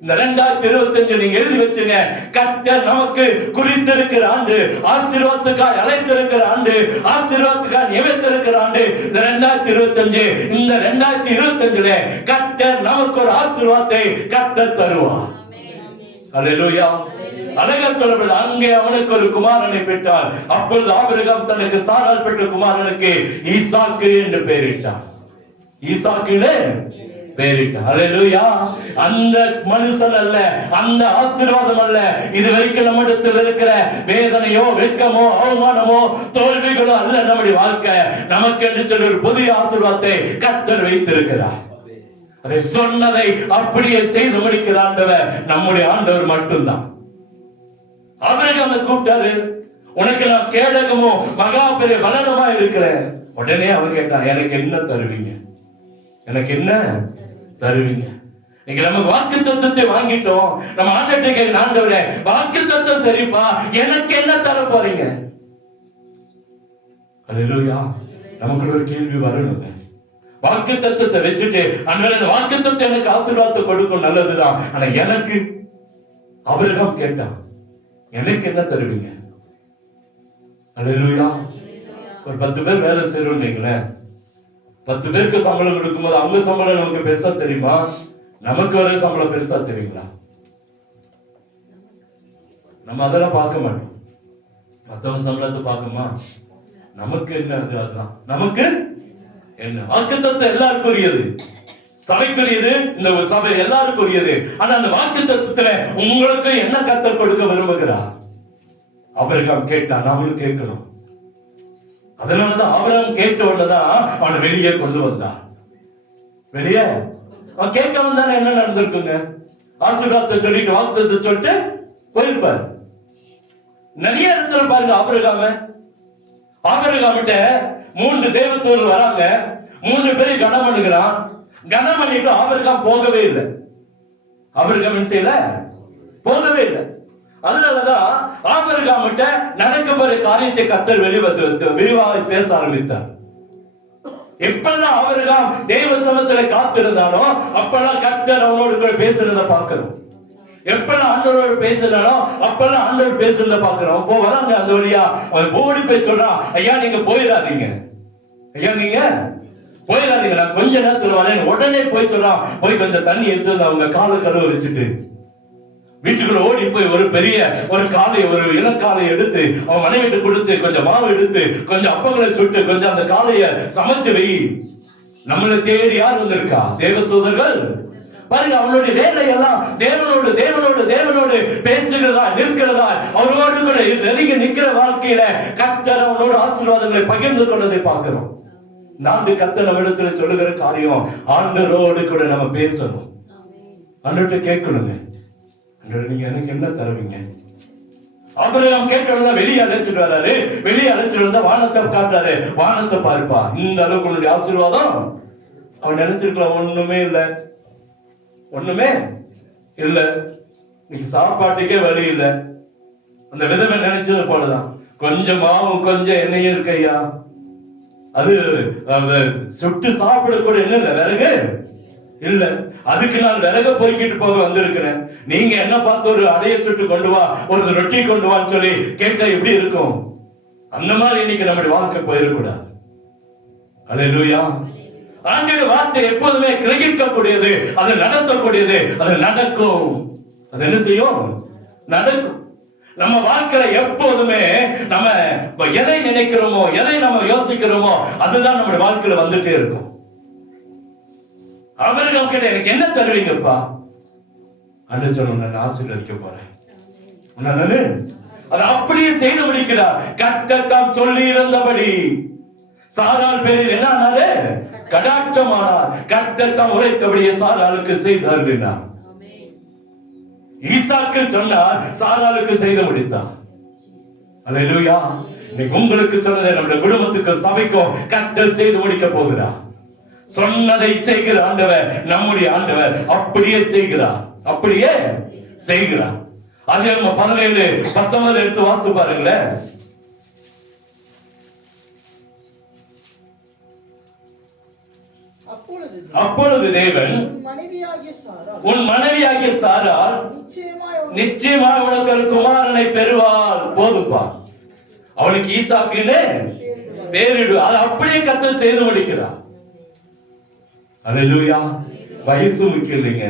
இந்த 2025 நீங்க எழுதி வச்சுங்க, கர்த்தர் நமக்கு குறித்திருக்கிற ஆண்டு, ஆசீர்வாதத்துக்காக அழைத்திருக்கிற ஆண்டு, ஆசீர்வாதத்துக்காக நியமித்திருக்கிற ஆண்டு இந்த 2025. இந்த 2025 கர்த்தர் நமக்கு ஒரு ஆசீர்வாதத்தை கர்த்தர் தருவார். அல்லேலூயா. அழகா சொல்லப்படும், அங்கே அவனுக்கு ஒரு குமாரனை பெற்றார். அப்பொழுது ஆபிரகாம் தனக்கு சாராள் பெற்ற குமாரனுக்கு ஈசாக்கு என்று பெயரிட்டார். ஈசாக்குன்னு பெயரிட்டார். அல்லேலூயா. அந்த மனுஷன் அல்ல, அந்த ஆசீர்வாதம் அல்ல, இது வரைக்கும் நம்மிடத்தில் இருக்கிற வேதனையோ வெட்கமோ அவமானமோ தோல்விகளோ அல்ல நம்முடைய வாழ்க்கை. நமக்கு என்று சொல்லி ஒரு புதிய ஆசீர்வாதத்தை கர்த்தர் வைத்திருக்கிறார். அதை சொன்னதை அப்படியே செய்து முடிக்கிற ஆண்டவர் நம்முடைய ஆண்டவர் மட்டும்தான். ஆபிரகாமை கூப்பிட்டாரு, உனக்கு நான் கேடகமோ மகா பெரிய பலனமா இருக்கிறேன். உடனே அவர் கேட்டான், எனக்கு என்ன தருவீங்க, எனக்கு என்ன தருவீங்க? நீங்க நம்ம வாக்கு தத்துவத்தை வாங்கிட்டோம், நம்ம ஆண்டவரே ஆண்டவரே வாக்கு தத்துவம் சரிப்பா, எனக்கு என்ன தர போறீங்க? அல்லேலூயா. நமக்கு ஒரு கேள்வி வரணுங்க. வாக்கு தத்துவத்தை வச்சுட்டு அந்த வாக்கு தத்துவம் எனக்கு ஆசீர்வாதத்தை கொடுக்கும், நல்லதுதான். ஆனா எனக்கு, ஆபிரகாம் கேட்டான், எனக்கு என்ன தருவீங்க? அல்லேலூயா. ஒரு 10 பேர் வேலை செய்யறோம் நீங்களேன், 10 பேருக்கு சம்பளம் கொடுக்கும்போது அவங்க சம்பளம் நமக்கு பெருசா தெரியுமா, நமக்கு வர சம்பளம் பெருசா தெரியுங்களா? நம்ம அதெல்லாம் பார்க்க மாட்டோம். மற்றவங்க சம்பளத்தை பார்க்குமா? நமக்கு என்ன அது, அதுதான் நமக்கு என்ன. வாக்குத்தத்தம் எல்லாருக்கும் உரியது, சபைக்குரியது, இந்த சபை எல்லாருக்கும் உரியது. ஆனா அந்த வாக்குத்தத்தத்துல உங்களுக்கு என்ன கர்த்தர் கொடுக்க விரும்புகிறார்? ஆபிரகாம் கேட்டான், நாமளும் கேட்கணும். அதனாலதான் ஆபிரகாம் கேட்ட உடனேதான் அவனை வெளியே கொண்டு வந்தான். வெளியே அவன் கேட்க வந்தானே என்ன நடந்திருக்குங்க? ஆசீர்வாதத்தை சொல்லிட்டு வாக்குத்தத்தத்தை சொல்லிட்டு போயிருப்பார். நிறைய இடத்துல பாருங்க, ஆபிரகாமிட்ட 3 தேவதூதர்கள் வராங்க, 3 பேரை கனம் பண்ணுகிறான். கனம் பண்ணிட்டு ஆபிரகாம் போகவே இல்லை. ஆபிரகாம் என்ன செய்யல? போகவே இல்லை. அதனாலதான் ஆபிரகாமிட்ட நடக்க போற காரியத்தை கர்த்தர் விரிவாக பேச ஆரம்பித்தார். எப்பெல்லாம் ஆபிரகாம் தேவ சமூகத்துல காத்திருந்தானோ அப்பெல்லாம் கர்த்தர் அவனோடு கூட பேசுறத பார்க்கிறோம். எப்பெல்லாம் ஆண்டவரோடு பேசுறானோ அப்பெல்லாம் ஆண்டவர் பேசுறத பார்க்கிறோம். இப்போ வராங்க அந்த வழியா, அவன் ஓடி போய் சொல்றான், ஐயா நீங்க போயிடாதீங்க, ஐயா நீங்க போயிடாதீங்க, நான் கொஞ்ச நேரத்துல வரேன். உடனே போய் சொல்றான், போய் கொஞ்சம் தண்ணி எடுத்து அவங்க காலை கழுவ வச்சுட்டு வீட்டுக்குள்ள ஓடி போய் ஒரு பெரிய ஒரு காலை, ஒரு இளக்காலை எடுத்து அவன் மனைவிட்டு கொடுத்து கொஞ்சம் மாவு எடுத்து கொஞ்சம் அப்பங்களை சுட்டு கொஞ்சம் அந்த காலைய சமைச்சு வை. நம்மளை தேடி யார் வந்திருக்கா? தேவதூதர்கள். பாருங்க, அவனுடைய வேலையெல்லாம் தேவனோடு தேவனோடு தேவனோடு பேசுகிறதா, நிற்கிறதா, அவரோடு கூட நெருங்கி நிற்கிற வாழ்க்கையில கர்த்தர் அவனோடு ஆசீர்வாதங்களை பகிர்ந்து கொண்டதை பார்க்கிறோம். நான்கு கர்த்தர் நம்ம இடத்துல சொல்லுகிற காரியம், ஆண்டவரோடு கூட நம்ம பேசணும், ஆண்டவர்கிட்ட கேட்கணுங்க. நீங்க எனக்கு என்ன தருவீங்க? ஆபிரகாம் கேட்கறதா வெளியே அழைச்சிட்டு வர்றாரு. வெளியே அழைச்சிட்டு வந்தா வானத்தை காட்டுறாரு, வானத்தை பார்ப்பா. இந்த அளவுக்கு உன்னுடைய ஆசீர்வாதம். அவன் நினைச்சிருக்கலாம் ஒண்ணுமே இல்ல, ஒண்ணுமே இல்ல, இன்னைக்கு சாப்பாட்டுக்கே வழி இல்ல. அந்த விதவை நினைச்சது போலதான், கொஞ்சம் மாவும் கொஞ்சம் எண்ணெயும் இருக்கையா, அது சுட்டு சாப்பிட கூட என்ன இல்ல, விறகு இல்ல. அதுக்கு நான் விறக பொறுக்கிட்டு போக வந்திருக்கிறேன். நீங்க என்ன பார்த்து ஒரு அடைய சுட்டு கொண்டு வா, ஒரு ரொட்டி கொண்டு வான்னு சொல்லி கேட்டா எப்படி இருக்கும்? அந்த மாதிரி இன்னைக்கு நம்முடைய வாழ்க்கை போயிடக்கூடாது. அல்லேலூயா. ஆண்டவருடைய வார்த்தை எப்போதுமே கிரகிக்கக்கூடியது, அது நடத்தக்கூடியது, அது நடக்கும். அது என்ன செய்யும்? நடக்கும். நம்ம வாழ்க்கையில எப்போதுமே நம்ம எதை நினைக்கிறோமோ, எதை நம்ம யோசிக்கிறோமோ, அதுதான் நம்முடைய வாழ்க்கையில வந்துட்டே இருக்கும். ஆபிரகாம் கிட்ட எனக்கு என்ன தருவீங்கப்பா? அன்று சொன்ன, நான் ஆசீர்வதிக்க போறேன். அதை அப்படியே செய்து முடிக்கிறார். கர்த்தர் தாம் சொல்லி இருந்தபடி சாராள் பேரில் என்ன ஆனாரு? கடாட்சமானார். கர்த்தர் தாம் உரைத்தபடியே சாராளுக்கு செய்தார். ஈசாக்கு சொன்னார், சாராளுக்கு செய்து முடித்தார். அல்லேலூயா. இன்னைக்கு உங்களுக்கு சொன்னதை நம்முடைய குடும்பத்துக்கு சபைக்கும் கர்த்தர் செய்து முடிக்க போகிறார். சொன்னதை செய்கிற ஆண்டவர் நம்முடைய ஆண்டவர் அப்படியே செய்கிறார், அப்படியே செய்கிறார். அதே 17:19 எடுத்து வாசித்து பாருங்களேன். அப்பொழுது தேவன், உன் மனைவியாகிய சாராள் நிச்சயமாய் உனக்கு ஒரு குமாரனை பெறுவாள். போதும்பா, அவனுக்கு ஈசாக்குன்னு பேரிடு. அது அப்படியே கர்த்தர் செய்து முடிக்கிறார். அல்லேலூயா. வயசு முக்கியம் இல்லைங்க,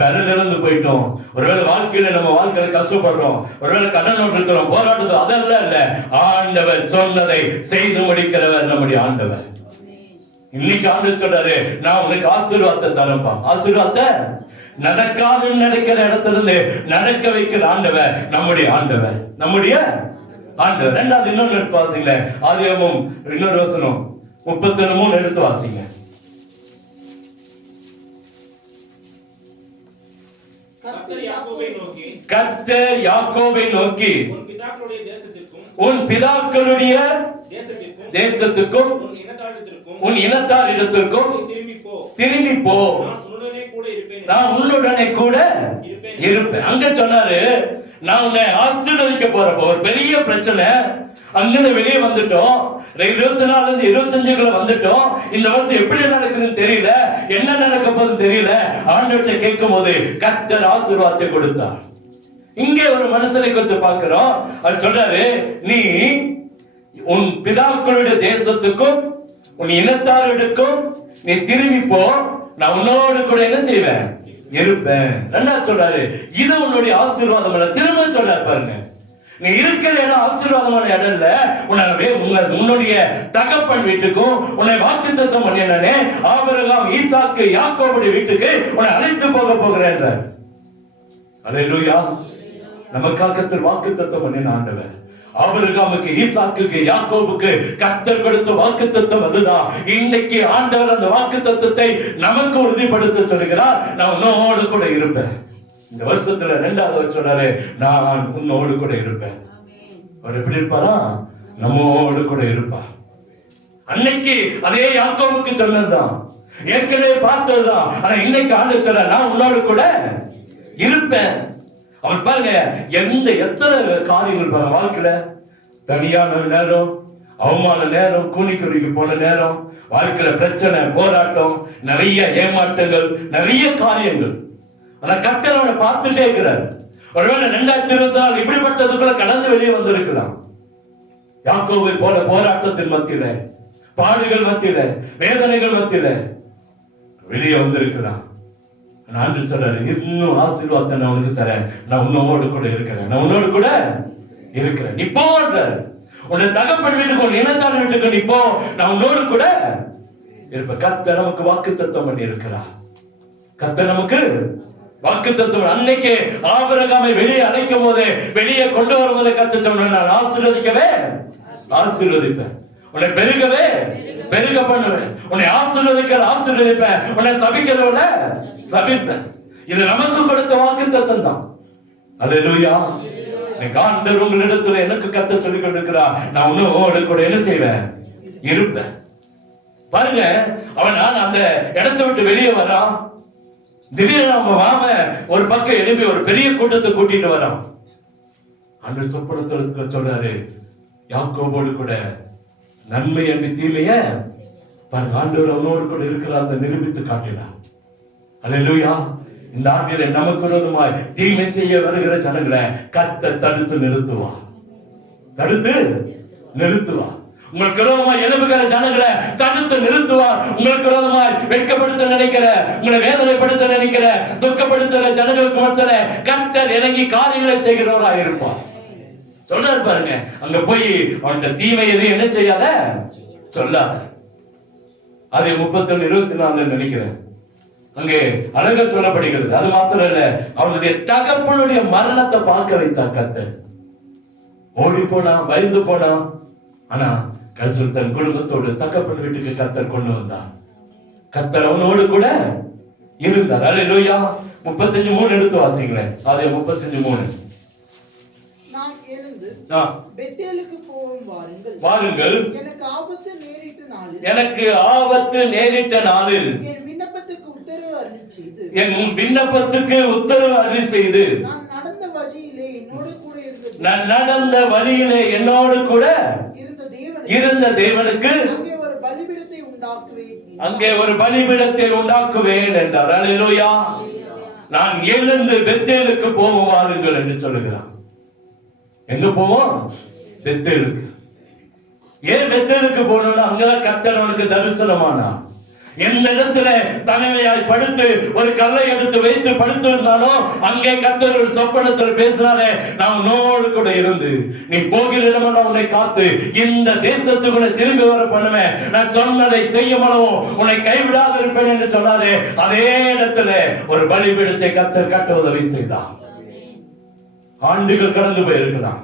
பலன் இழந்து போயிட்டோம், ஒருவேளை வாழ்க்கையில நம்ம வாழ்க்கையில கஷ்டப்படுறோம், ஒருவேளை கடன் இருக்கிறோம், போராடுறது, அதெல்லாம் இல்ல. ஆண்டவர் சொன்னதை செய்து முடிக்கிறவர் நம்முடைய ஆண்டவர். இன்னைக்கு ஆண்டவர் சொல்றாரு, நான் உனக்கு ஆசீர்வாதத்தை தரப்பா. ஆசீர்வாதத்தை நடக்காதுன்னு நினைக்கிற இடத்துல இருந்து நடக்க வைக்கிற ஆண்டவர் நம்முடைய ஆண்டவர், நம்முடைய ஆண்டவர். ரெண்டாவது இன்னொன்னு எடுத்து வாசிங்க. ஆதியாகமம் இன்னொரு வசனம் 33 எடுத்து வாசிங்க. கர்த்தர் யாக்கோபை நோக்கி உன் பிதாக்களுடைய தேசத்துக்கும் உன் இனத்தாரிடத்திற்கும் திரும்பி போ, நான் உன்னுடனே கூட இருப்பேன். அங்க சொன்னாரு, நான் உன்னை ஆசீர்வதிக்க போறப்போ. ஒரு பெரிய பிரச்சனை, அங்கிருந்து வெளியே வந்துட்டோம், 24 இருந்து 25 வந்துட்டோம். இந்த வருஷம் எப்படி நடக்குதுன்னு தெரியல, என்ன நடக்க போகுதுன்னு தெரியல. ஆண்டவர்கிட்ட கேட்கும் போது கர்த்தர் ஆசீர்வாதத்தை கொடுத்தார். இங்கே ஒரு மனுஷனை குறித்து பார்க்கிறோம். அவர் சொல்றாரு, நீ உன் பிதாக்களுடைய தேசத்துக்கும் உன் இனத்தாருக்கும் நீ திரும்பி போ, நான் உன்னோடு கூட என்ன செய்வேன், இருப்பேன். ரெண்டாவது சொல்றாரு, இது உன்னுடைய ஆசீர்வாதம் அல்ல. திரும்ப சொல்றாரு பாருங்க, நீ இருக்கிற இடம் ஆசீர்வாதமான இடம் இல்ல. உன்னுடைய தகப்பன் வீட்டுக்கும் உன்னை வாக்குத்தத்தம் பண்ணினானே ஆபிரகாம், ஈசாக்கு, யாக்கோபுடைய வீட்டுக்கு உன்னை அழைத்து போக போகிறேன். அல்லேலூயா. நமக்காக கர்த்தர் வாக்குத்தத்தம் பண்ணின ஆண்டவர். ஆபிரகாமுக்கு, ஈசாக்குக்கு, யாக்கோபுக்கு கர்த்தர் கொடுத்த வாக்குத்தத்தம் அதுதான். இன்னைக்கு ஆண்டவர் அந்த வாக்குத்தத்தத்தை நமக்கு உறுதிப்படுத்த சொல்கிறார், நான் உன்னோடு கூட இருப்பேன். இந்த வருஷத்துல 2வது வருஷம் சொன்னாரு, நான் உன்னோடு கூட இருப்பேன். அவர் எப்படி இருப்பாரா, நம்மோடு கூட இருப்பார். அன்னைக்கு அதே யாக்கோபுக்கு சொன்னதுதான், ஏற்கனவே பார்த்ததுதான். ஆனா இன்னைக்கு ஆண்டவர் சொல்ற, நான் உன்னோடு கூட இருப்பேன். அவர் பாருங்க, எத்தனை காரியங்கள் பாருங்க வாழ்க்கையில. தனியான நேரம், அவமான நேரம், கூனிக்குறிக்கு போன நேரம், வாழ்க்கையில பிரச்சனை, போராட்டம், நிறைய ஏமாற்றங்கள், நிறைய காரியங்கள். ஆனா கர்த்தர் அவனை பார்த்துட்டே இருக்கிறார். ஒருவேளை 2024 இப்படிப்பட்டதுக்குள்ள கடந்து வெளியே வந்திருக்கலாம். யாக்கோபை போல போராட்டத்தின் மத்தியில, பாடுகள் மத்தியில, வேதனைகள் மத்தியில வெளியே வந்திருக்கிறான். ஆண்டவர் சொல்றாரு, இன்னும் ஆசீர்வாதத்தை நான் உனக்கு தரேன், நான் உன்னோடு கூட இருக்கிறேன், நான் உன்னோடு கூட இருக்கிறேன். நீ போன்றாரு, உன்னை தகப்பன் வீட்டுக்கு, உன் இனத்தார் வீட்டுக்கு நீ போ, நான் உன்னோடு கூட இருப்பேன். கர்த்தர் நமக்கு வாக்குத்தத்தம் பண்ணி இருக்கிறார். கர்த்தர் நமக்கு வாக்குத்தத்தம். அன்னைக்கு ஆபிரகாமை வெளியே அழைக்கும் போது, வெளியே கொண்டு வரும்போது கர்த்தர் சொன்னார், நான் ஆசீர்வதிப்பேன், உன்னை பெருகவே பெருக பண்ணுவேன், உன்னை ஆசீர்வதிப்பேன், உன்னை சபிக்கிறவன சபிப்பேன். இது நமக்கு கொடுத்த வாக்குத்தத்தம் தான். அல்லேலூயா. ஆண்டவர் உங்களிடத்துல எனக்கு கர்த்தர் சொல்லிக் கொண்டிருக்கிறார், நான் உன்னோடு கூட என்ன செய்வேன், இருப்பேன். பாருங்க, அவன் அந்த இடத்தை விட்டு வெளியே வரான். திடீர்னு அவங்க மாம ஒரு பக்கம் எழுப்பி ஒரு பெரிய கூட்டத்தை கூட்டிட்டு வரான். ஆண்டவர் சொப்பனத்துல சொல்றாரு, யாக்கோபோடு கூட நன்மை என்று தீமைய ஆண்டவர் அவனோடு கூட இருக்கிறார் அந்த நிரூபித்து காட்டினார். அல்லேலூயா. இந்த ஆண்டிலே நமக்கு விரோதமாய் தீமை செய்ய வருகிற ஜனங்களை கர்த்தர் தடுத்து நிறுத்துவார். உங்களுக்கு விரோதமாய் எழுப்புகிற ஜனங்களை தடுத்து நிறுத்துவார். உங்களுக்கு விரோதமாய் வெட்கப்படுத்த நினைக்கிற, உங்களை வேதனைப்படுத்த நினைக்கிற, துக்கப்படுத்துகிற ஜனங்களுக்கு மத்தியில கர்த்தர் இறங்கி காரியங்களை செய்கிறவராக இருப்பார். சொல்றாரு பாருங்க, அங்க போய் அவனுக்கு தீமை எதையும் என்ன செய்யாத சொல்லாத. அது 31:24 நினைக்கிறேன், அங்கே அழக சொல்லப்படுகிறது. அது மாத்திரம் இல்ல, அவனுடைய தகப்பனுடைய மரணத்தை பார்க்க வைத்தார் கர்த்தர். ஓடி போனா, பயந்து போனா, ஆனா கடைசியில் தன் குடும்பத்தோடு தகப்பன் வீட்டுக்கு கர்த்தர் கொண்டு வந்தார். கர்த்தர் அவனோடு கூட இருந்தார். அல்லேலூயா. 35:3 எடுத்து வாசிங்களேன். அதே 35:3. நான் எழுந்து பெத்தேலுக்கு போவோம், வாருங்கள். எனக்கு ஆபத்து நேரிட்ட நாளில், எனக்கு ஆபத்து நேரிட்ட நாளில் என் விண்ணப்பத்துக்கு உத்தரவு அருளி செய்து, என் விண்ணப்பத்துக்கு உத்தரவு அருளி செய்து, நான் நடந்த வழியிலே என்னோடு கூட இருந்த, நான் நடந்த வழியிலே என்னோடு கூட இருந்த தேவனுக்கு அங்கே ஒரு பலிபீடத்தை உண்டாக்குவேன், அங்கே ஒரு பலிபீடத்தை உண்டாக்குவேன் என்றார். அல்லேலூயா. நான் எழுந்து பெத்தேலுக்கு போவோம் வாருங்கள் என்று சொல்லுகிறான். எங்க போவோம்? பெத்தேலுக்கு. ஏன் பெத்தேலுக்கு போகணும்னா அங்கதான் கர்த்தர் அவனுக்கு தரிசனமானா. எந்த இடத்துல தனிமையாய் படுத்து ஒரு கல்லை எடுத்து வைத்து படுத்து இருந்தானோ அங்கே கர்த்தர் ஒரு சொப்பனத்தில் பேசினாரே, நான் உன்னோடு கூட இருந்து நீ போகிற இடமெல்லாம் உன்னை காத்து இந்த தேசத்துக்கு உன்னை திரும்பி வர பண்ணுவேன், நான் சொன்னதை செய்ய மனவும் உன்னை கைவிடாது இருப்பேன் என்று சொன்னாரே, அதே இடத்துல ஒரு பலிபீடத்தை கர்த்தர் கட்ட உதவி செய்தான். ஆண்டுகள் கடந்து போயிருக்கலாம்,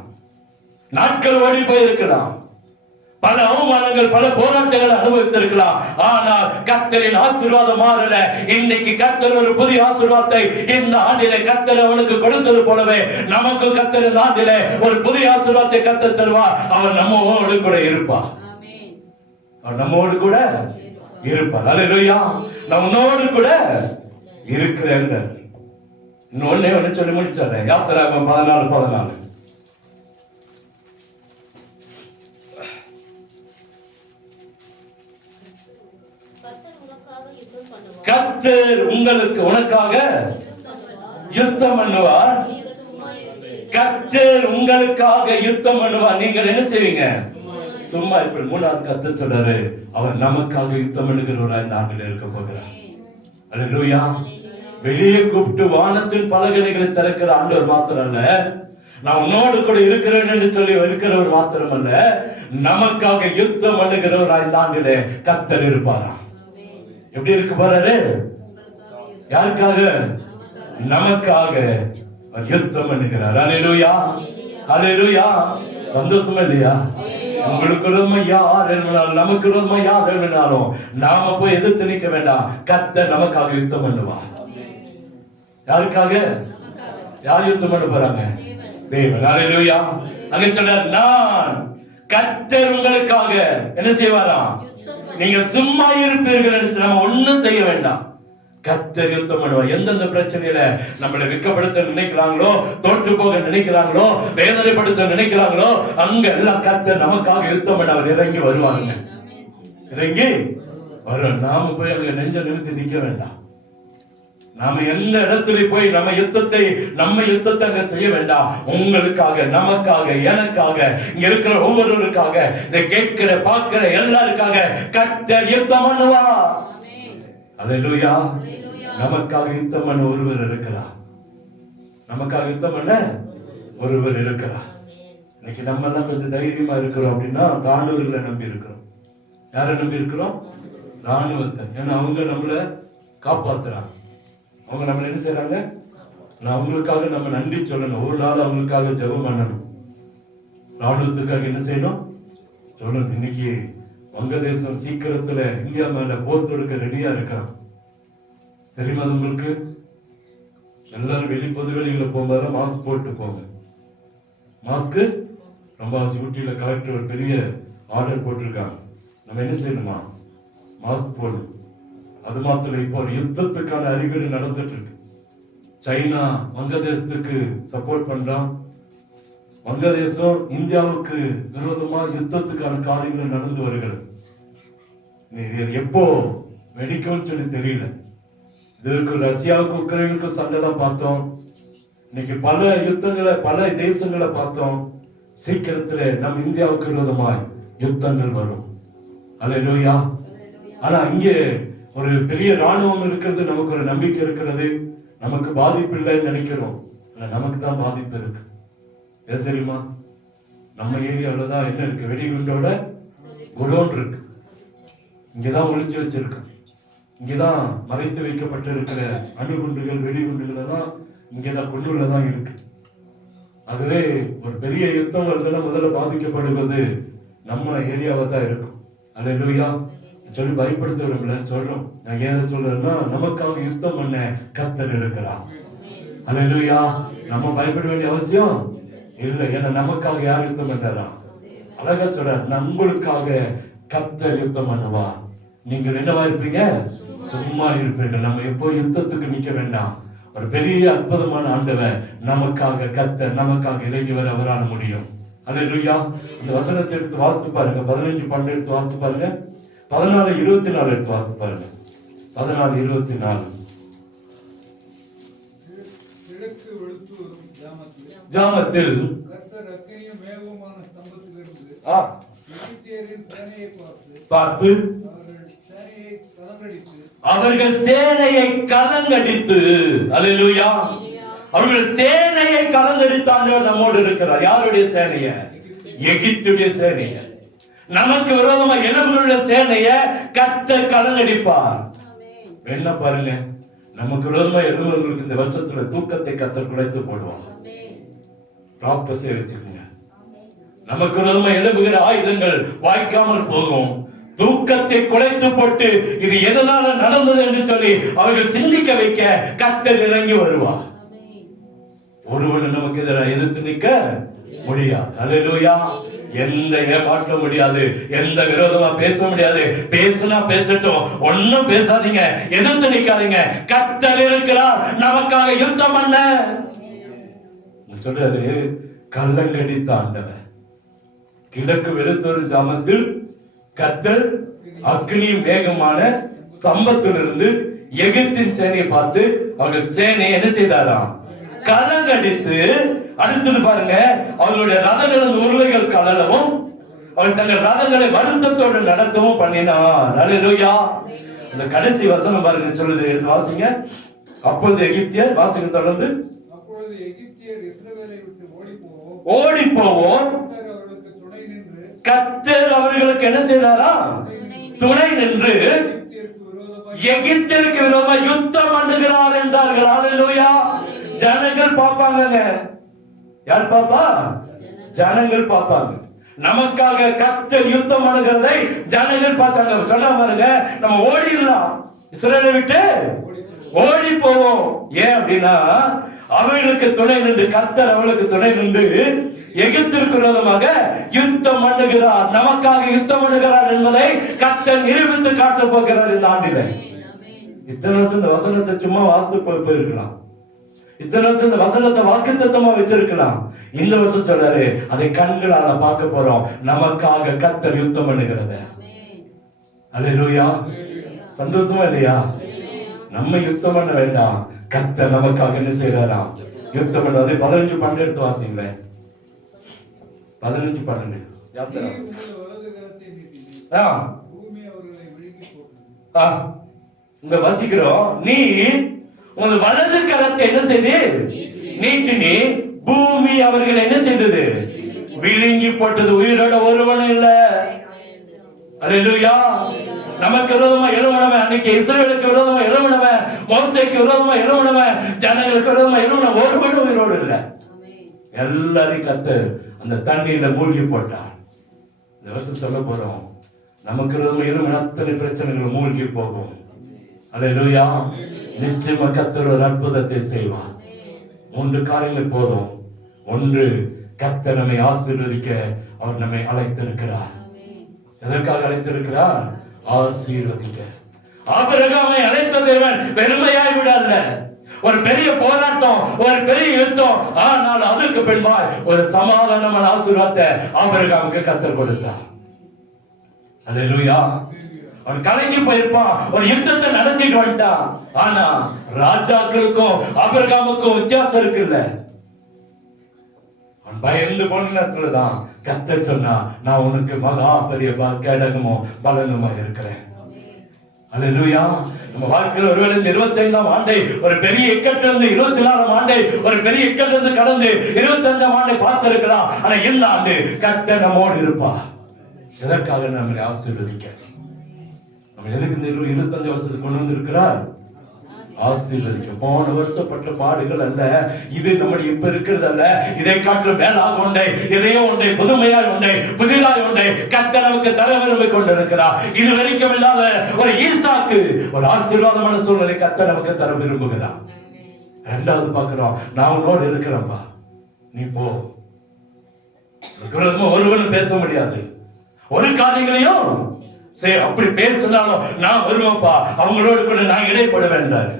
நாட்கள் ஓடி போயிருக்கலாம், பல அவமானங்கள் பல போராட்டங்கள் அனுபவித்திருக்கலாம். ஆனால் கர்த்தரின் ஆசீர்வாதம் மாறல. இன்னைக்கு கர்த்தர் ஒரு புதிய ஆசீர்வாதத்தை இந்த ஆண்டிலே கர்த்தர் அவனுக்கு கொடுத்தது போலவே நமக்கு கர்த்தர் இந்த ஆண்டிலே ஒரு புதிய ஆசீர்வாதத்தை கர்த்தர் தருவார். அவன் நம்மோடு கூட இருப்பார். அவன் நம்மோடு கூட இருப்பார். அல்லேலூயா. நம்மோடு கூட இருக்கிறேன். இன்னொன்னே ஒண்ணு சொல்லி முடிச்சாரு. யாத்திராகமம் 14:14. கர்த்தர் உனக்காக யுத்தம் பண்ணுவார். கர்த்தர் உங்களுக்காக யுத்தம் பண்ணுவார். நீங்கள் என்ன செய்வீங்க? சும்மா. இப்ப 3வது கர்த்தர் சொல்றாரு, அவர் நமக்காக யுத்தம் பண்ணுகிறவரா இந்த ஆண்டில் இருக்க போகிறார். அல்லேலூயா. வெளியே கூப்பிட்டு வானத்தின் பலகணிகளை திறக்கிற ஆண்டவர் மாத்திரம் அல்ல, நான் உன்னோடு கூட இருக்கிறேன் என்று சொல்லி இருக்கிறவர் மாத்திரம் அல்ல, நமக்காக யுத்தம் பண்ணுகிறவரா இந்த ஆண்டிலே கர்த்தர் இருப்பாரா? எப்படி இருக்க போறாரு? யாருக்காக? நமக்காக யுத்தம் பண்ணுகிறார். அல்லேலூயா. அல்லேலூயா. சந்தோஷமா இல்லையா? உங்களுக்கு ரொம்ப யார் எழுதினாலும் நமக்கு ரொம்ப யார் எழுதினாலும் நாம போய் எதிர்த்து நிற்க வேண்டாம். கர்த்தர் நமக்காக யுத்தம் பண்ணுவார். யாருக்காக? யார் யுத்தம் பண்ண போறாங்க? தேவன். அல்லேலூயா. அங்க சொல்றார், நான் கர்த்தர் உங்களுக்காக என்ன செய்வாராம்? நீங்க சும்மா இருப்பீர்கள் என்று நம்ம ஒண்ணும் செய்ய வேண்டாம். கர்த்தர் யுத்தம் பண்ணுவார். எந்தெந்த பிரச்சனையில நம்மளை வெட்கப்படுத்த நினைக்கிறாங்களோ, தோற்று போக நினைக்கிறாங்களோ, வேதனைப்படுத்த நினைக்கிறாங்களோ, அங்க எல்லாம் கர்த்தர் நமக்காக யுத்தம் பண்ண அவர் இறங்கி வருவாங்க. இறங்கி வரும். நாம போய் அங்க நெஞ்ச நிறுத்தி நிக்க வேண்டாம். நாம எந்த இடத்துல போய் நம்ம யுத்தத்தை அங்க செய்ய வேண்டாம். உங்களுக்காக, நமக்காக, எனக்காக, இங்க இருக்கிற ஒவ்வொருவருக்காக, இதை கேட்கிற பார்க்கிற எல்லாருக்காக கர்த்தர் யுத்தம் பண்ணுவார். அல்லேலூயா. நமக்காக யுத்தம் பண்ண ஒருவர் இருக்கிறார். நமக்காக யுத்தம் பண்ண ஒருவர் இருக்கிறார். இன்னைக்கு நம்ம தான் கொஞ்சம் தைரியமா இருக்கிறோம் அப்படின்னா ராணுவர்களை நம்பி இருக்கிறோம். யாரை நம்பி இருக்கிறோம்? ராணுவத்தை. ஏன்னா அவங்க நம்மளை காப்பாத்துறாங்க. அவங்க நம்ம என்ன செய்யறாங்க? அவங்களுக்காக நம்ம நன்றி சொல்லணும். ஒரு நாள் அவங்களுக்காக ஜெபம் பண்ணணும். ராணுவத்துக்காக என்ன செய்யணும்? சொல்லணும். இன்னைக்கு வங்கதேசம் சீக்கிரத்துல இந்தியா மேல போர் தொடுக்க ரெடியா இருக்காங்க. தெரியுமா உங்களுக்கு? எல்லாரும் வெளி பொது வெளியில போகும்போது மாஸ்க் போட்டு போங்க. மாஸ்க் ரொம்ப ஊட்டியில கலெக்டர் ஒரு பெரிய ஆர்டர் போட்டிருக்காங்க. நம்ம என்ன செய்யணுமா? மாஸ்க் போடணும். அது மாத்திரம் இப்போ ஒரு யுத்தத்துக்கான அறிகுறி நடந்துட்டு இருக்கு. சைனா வங்கதேசத்துக்கு சப்போர்ட் பண்றான். வங்கதேசம் இந்தியாவுக்கு விரோதமா யுத்தத்துக்கான காரியங்கள் நடந்து வருகிறது. எப்போ வெடிக்கும்னு சொல்லி தெரியல. இதற்கு ரஷ்யாவுக்கும் உக்ரைனுக்கும் சண்டை தான் பார்த்தோம். இன்னைக்கு பல யுத்தங்களை பல தேசங்களை பார்த்தோம். சீக்கிரத்துல நம் இந்தியாவுக்கு விரோதமாய் யுத்தங்கள் வரும். அல்லேலூயா. ஆனா இங்கே ஒரு பெரிய ராணுவம் இருக்கிறது, நமக்கு ஒரு நம்பிக்கை இருக்கிறது. நமக்கு பாதிப்பு இல்லைன்னு நினைக்கிறோம். நமக்கு தான் பாதிப்பு இருக்கு. எது தெரியுமா? நம்ம ஏரியாவில் தான் என்ன இருக்கு? வெடிகுண்டோட குடோன் இருக்கு. இங்கதான் ஒளிச்சு வச்சிருக்கு. இங்கதான் மறைத்து வைக்கப்பட்டு இருக்கிற அணுகுண்டுகள், வெடிகுண்டுகள் எல்லாம் இங்கதான் குண்டுலதான் இருக்கு. ஆகவே ஒரு பெரிய யுத்தம் வருதுன்னா முதல்ல பாதிக்கப்படுவது நம்ம ஏரியாவை தான் இருக்கும். அல்லேலூயா. சொல்லி பயப்படுத்த விரும்பல சொல்றோம். நான் ஏன் சொல்றேன்னா, நமக்காக யுத்தம் பண்ண கர்த்தர் இருக்கிறார். அல்லேலூயா. நம்ம பயப்பட வேண்டிய அவசியம் இல்லை. ஏன்னா நமக்காக யார் யுத்தம் பண்றாரா? அழகா சொல்றார், உங்களுக்காக கர்த்தர் யுத்தம் பண்ணுவா. நீங்கள் என்னவா இருப்பீங்க? சும்மா இருப்பீர்கள். நம்ம எப்போ யுத்தத்துக்கு நிக்க வேண்டாம். ஒரு பெரிய அற்புதமான ஆண்டவர் நமக்காக கர்த்தர் நமக்காக இறங்கி வர அவரால் முடியும். அல்லேலூயா. அந்த வசனத்தை எடுத்து வாசித்து பாருங்க. 15:12 எடுத்து வாசித்து பாருங்க. 14:24 எடுத்து வாசித்து பாருங்க. 14:24. ஜாமத்தில் பார்த்து அவர்கள் சேனையை கலங்கடித்து, அல்லேலூயா, அவர்கள் சேனையை கலங்கடித்து ஆண்டவர் நம்மோடு இருக்கிறார். யாருடைய சேனைய? எகிப்துடைய சேனைய. நமக்கு விரோதமா எலும்புகளுடைய சேனைய கர்த்தர் கலங்கடிப்பார். என்ன பாருங்க, நமக்கு விரோதமா எலும்புகளுக்கு இந்த வருஷத்துல தூக்கத்தை கர்த்தர் குலைத்து போடுவார். ப்ராப்பஸை வச்சுக்கோங்க. நமக்கு விரோதமா எழுப்புகிற ஆயுதங்கள் வாய்க்காமல் போகும். தூக்கத்தை குலைத்து போட்டு இது எதனால நடந்தது என்று சொல்லி அவர்கள் சிந்திக்க வைக்க கர்த்தர் இறங்கி வருவார். ஒருவன் நமக்கு எதிர்த்து நிற்க முடியாது. அல்லேலூயா. எந்த ஏமாற்ற முடியாது, எந்த விரோதமா பேச முடியாது. பேசுனா பேசட்டும், ஒன்னும் பேசாதீங்க, எதிர்த்து நிக்காதீங்க. கர்த்தர் இருக்கிறார் நமக்காக யுத்தம் பண்ண. சொல்றாரு, கல்லங்கடித்த ஆண்டவர். கிழக்கு வெளுத்தொரு ஜாமத்தில் கர்த்தர் அக்னி மேகமான ஸ்தம்பத்திலிருந்து எகிப்தின் சேனையை பார்த்து அவர்கள் சேனையை என்ன செய்தாராம்? கலங்கடித்து. அடுத்தது பாருங்க, அவர்களுடைய ரதங்கள் உருளைகள் கலரவும் அவர்கள் தங்கள் ரதங்களை வருத்தத்தோடு நடத்தவும் பண்ணினார். அல்லேலூயா. இந்த கடைசி வசனம் பாருங்க சொல்லுது, எடுத்து வாசிங்க. அப்பொழுது எகிப்தியர், வாசிங்க தொடர்ந்து. ஓடி போவோம், கர்த்தர் அவர்களுக்கு என்ன செய்தாரா? துணை நின்று எகிப்திற்கு விரோதமாக யுத்தம் பண்ணுகிறார் என்றார்கள். அல்லேலூயா. ஜனங்கள் பார்ப்பாங்க. யார் பாப்பா? ஜனங்கள் பார்ப்பாங்க. நமக்காக கர்த்தர் யுத்தம் பண்ணுகிறதை ஜனங்கள் பார்த்தாங்க. சொல்ல பாருங்க, நம்ம ஓடிடலாம், இஸ்ரவேலை விட்டு ஓடி போவோம். ஏன் அப்படின்னா, அவர்களுக்கு துணை நின்று கர்த்தர் அவளுக்கு துணை நின்று எகிப்திற்கு விரோதமாக யுத்தம் பண்ணுகிறார், நமக்காக யுத்தம் பண்ணுகிறார் என்பதை கர்த்தர் நிரூபித்து காட்ட போகிறார் இந்த ஆண்டிலே. இத்தனை வருஷம் இந்த வசனத்தை சும்மா வாசித்து போயிருக்கலாம். இத்தனை வருஷம் இந்த வசனத்தை வாக்குத்தத்தமா வச்சிருக்கலாம். இந்த வருஷம் சொல்றாரு, அதை கண்களால பார்க்க போறோம். நமக்காக கர்த்தர் யுத்தம் பண்ணுகிறது. அல்லேலூயா. சந்தோஷமா இல்லையா? நம்ம யுத்தம் பண்ண வேண்டாம், கர்த்தர் நமக்காக என்ன செய்யறாராம்? யுத்தம் பண்ண. 15:12 எடுத்து வாசிங்களேன். 15:12. இங்க வசிக்கிறோம். நீ உங்கள் வலது கரத்தை என்ன செய்து நீட்டினி, பூமி அவர்கள் என்ன செய்தது? விழுங்கி போட்டது. உயிரோட ஒருவனும் இல்ல. அல்லேலூயா. நமக்கு விரோதமா எழுவனவன், அன்னைக்கு இஸ்ரவேலுக்கு விரோதமா எழுவனவன், மோசேக்கு விரோதமா எழுவனவன், ஜனங்களுக்கு விரோதமா எழுவனவன் ஒருவனும் உயிரோடு இல்ல. எல்லாரையும் கர்த்தர் அந்த தண்ணீர்ல மூழ்கி போட்டார். இந்த வருஷம் சொல்ல போறோம், நமக்கு விரோதமா எழுவன அத்தனை பிரச்சனைகள் மூழ்கி போகும். அல்லேலூயா. நிச்சயமா கர்த்தர் ஒரு அற்புதத்தை செய்வார். 3 காரியங்கள் போதும். ஒன்று, கர்த்தர் நம்மை ஆசீர்வதிக்க அவர் நம்மை அழைத்திருக்கிறார். எதற்காக அழைத்திருக்கிறார்? ஆசீர்வதிக்க. ஆபிரகாமை அழைத்த தேவன் பெருமையாய் விடல்ல. ஒரு பெரிய போராட்டம், ஒரு பெரிய யுத்தம், ஆனால் அதுக்கு பின்பாய் ஒரு சமாதானமான ஆசீர்வாதத்தை ஆபிரகாமுக்கு கர்த்தர் கொடுத்தார். அல்லேலூயா. அவன் கலங்கி போயிருப்பான், ஒரு யுத்தத்தை நடத்திட்டு வந்துட்டான். ஆனா ராஜாக்களுக்கும் ஆபிரகாமுக்கும் வித்தியாசம் இருக்குல்ல. அவன் பயந்து போன நேரத்துலதான் கர்த்தர் சொன்னா, நான் உனக்கு மகா பெரிய கேடகமும் பலனுமா இருக்கிறேன். அல்லேலூயா. நம்ம வாழ்க்கையில் ஒருவேளை 25ஆம் ஆண்டை ஒரு பெரிய இக்கட்டிலிருந்து 24ஆம் ஆண்டை ஒரு பெரிய இக்கட்டிலிருந்து கடந்து 25ஆம் ஆண்டை பார்த்திருக்கலாம். ஆனா இந்த ஆண்டு கர்த்தர் நம்மோடு இருப்பார். எதற்காக நம்மளை ஆசீர்வதிக்க? நம்ம எதுக்கு இந்த 25 வருஷத்துக்கு கொண்டு வந்திருக்கிறார்? ஆசீர்வதிக்க. போன வருஷம் பட்ட பாடுகள் அல்ல இது, நம்முடைய இப்ப இருக்கிறது அல்ல, இதை காட்டிலும் மேலாக உண்டை, இதையும் உண்டை, புதுமையாய் உண்டை, புதிதாய் உண்டை கர்த்தர் நமக்கு தர விரும்பி கொண்டிருக்கிறார். இது வரைக்கும் இல்லாத ஒரு ஈசாக்கு ஒரு ஆசீர்வாதமான சூழ்நிலை கர்த்தர் நமக்கு தர விரும்புகிறார். இரண்டாவது பார்க்கிறோம், நான் உன்னோடு இருக்கிறேன்ப்பா, நீ போ. ஒருவனும் பேச முடியாது, ஒரு காரியங்களையும் சரி அப்படி பேசினாலும் நான் வருவேன்ப்பா, அவங்களோடு கூட நான் இடைப்படுவேன்.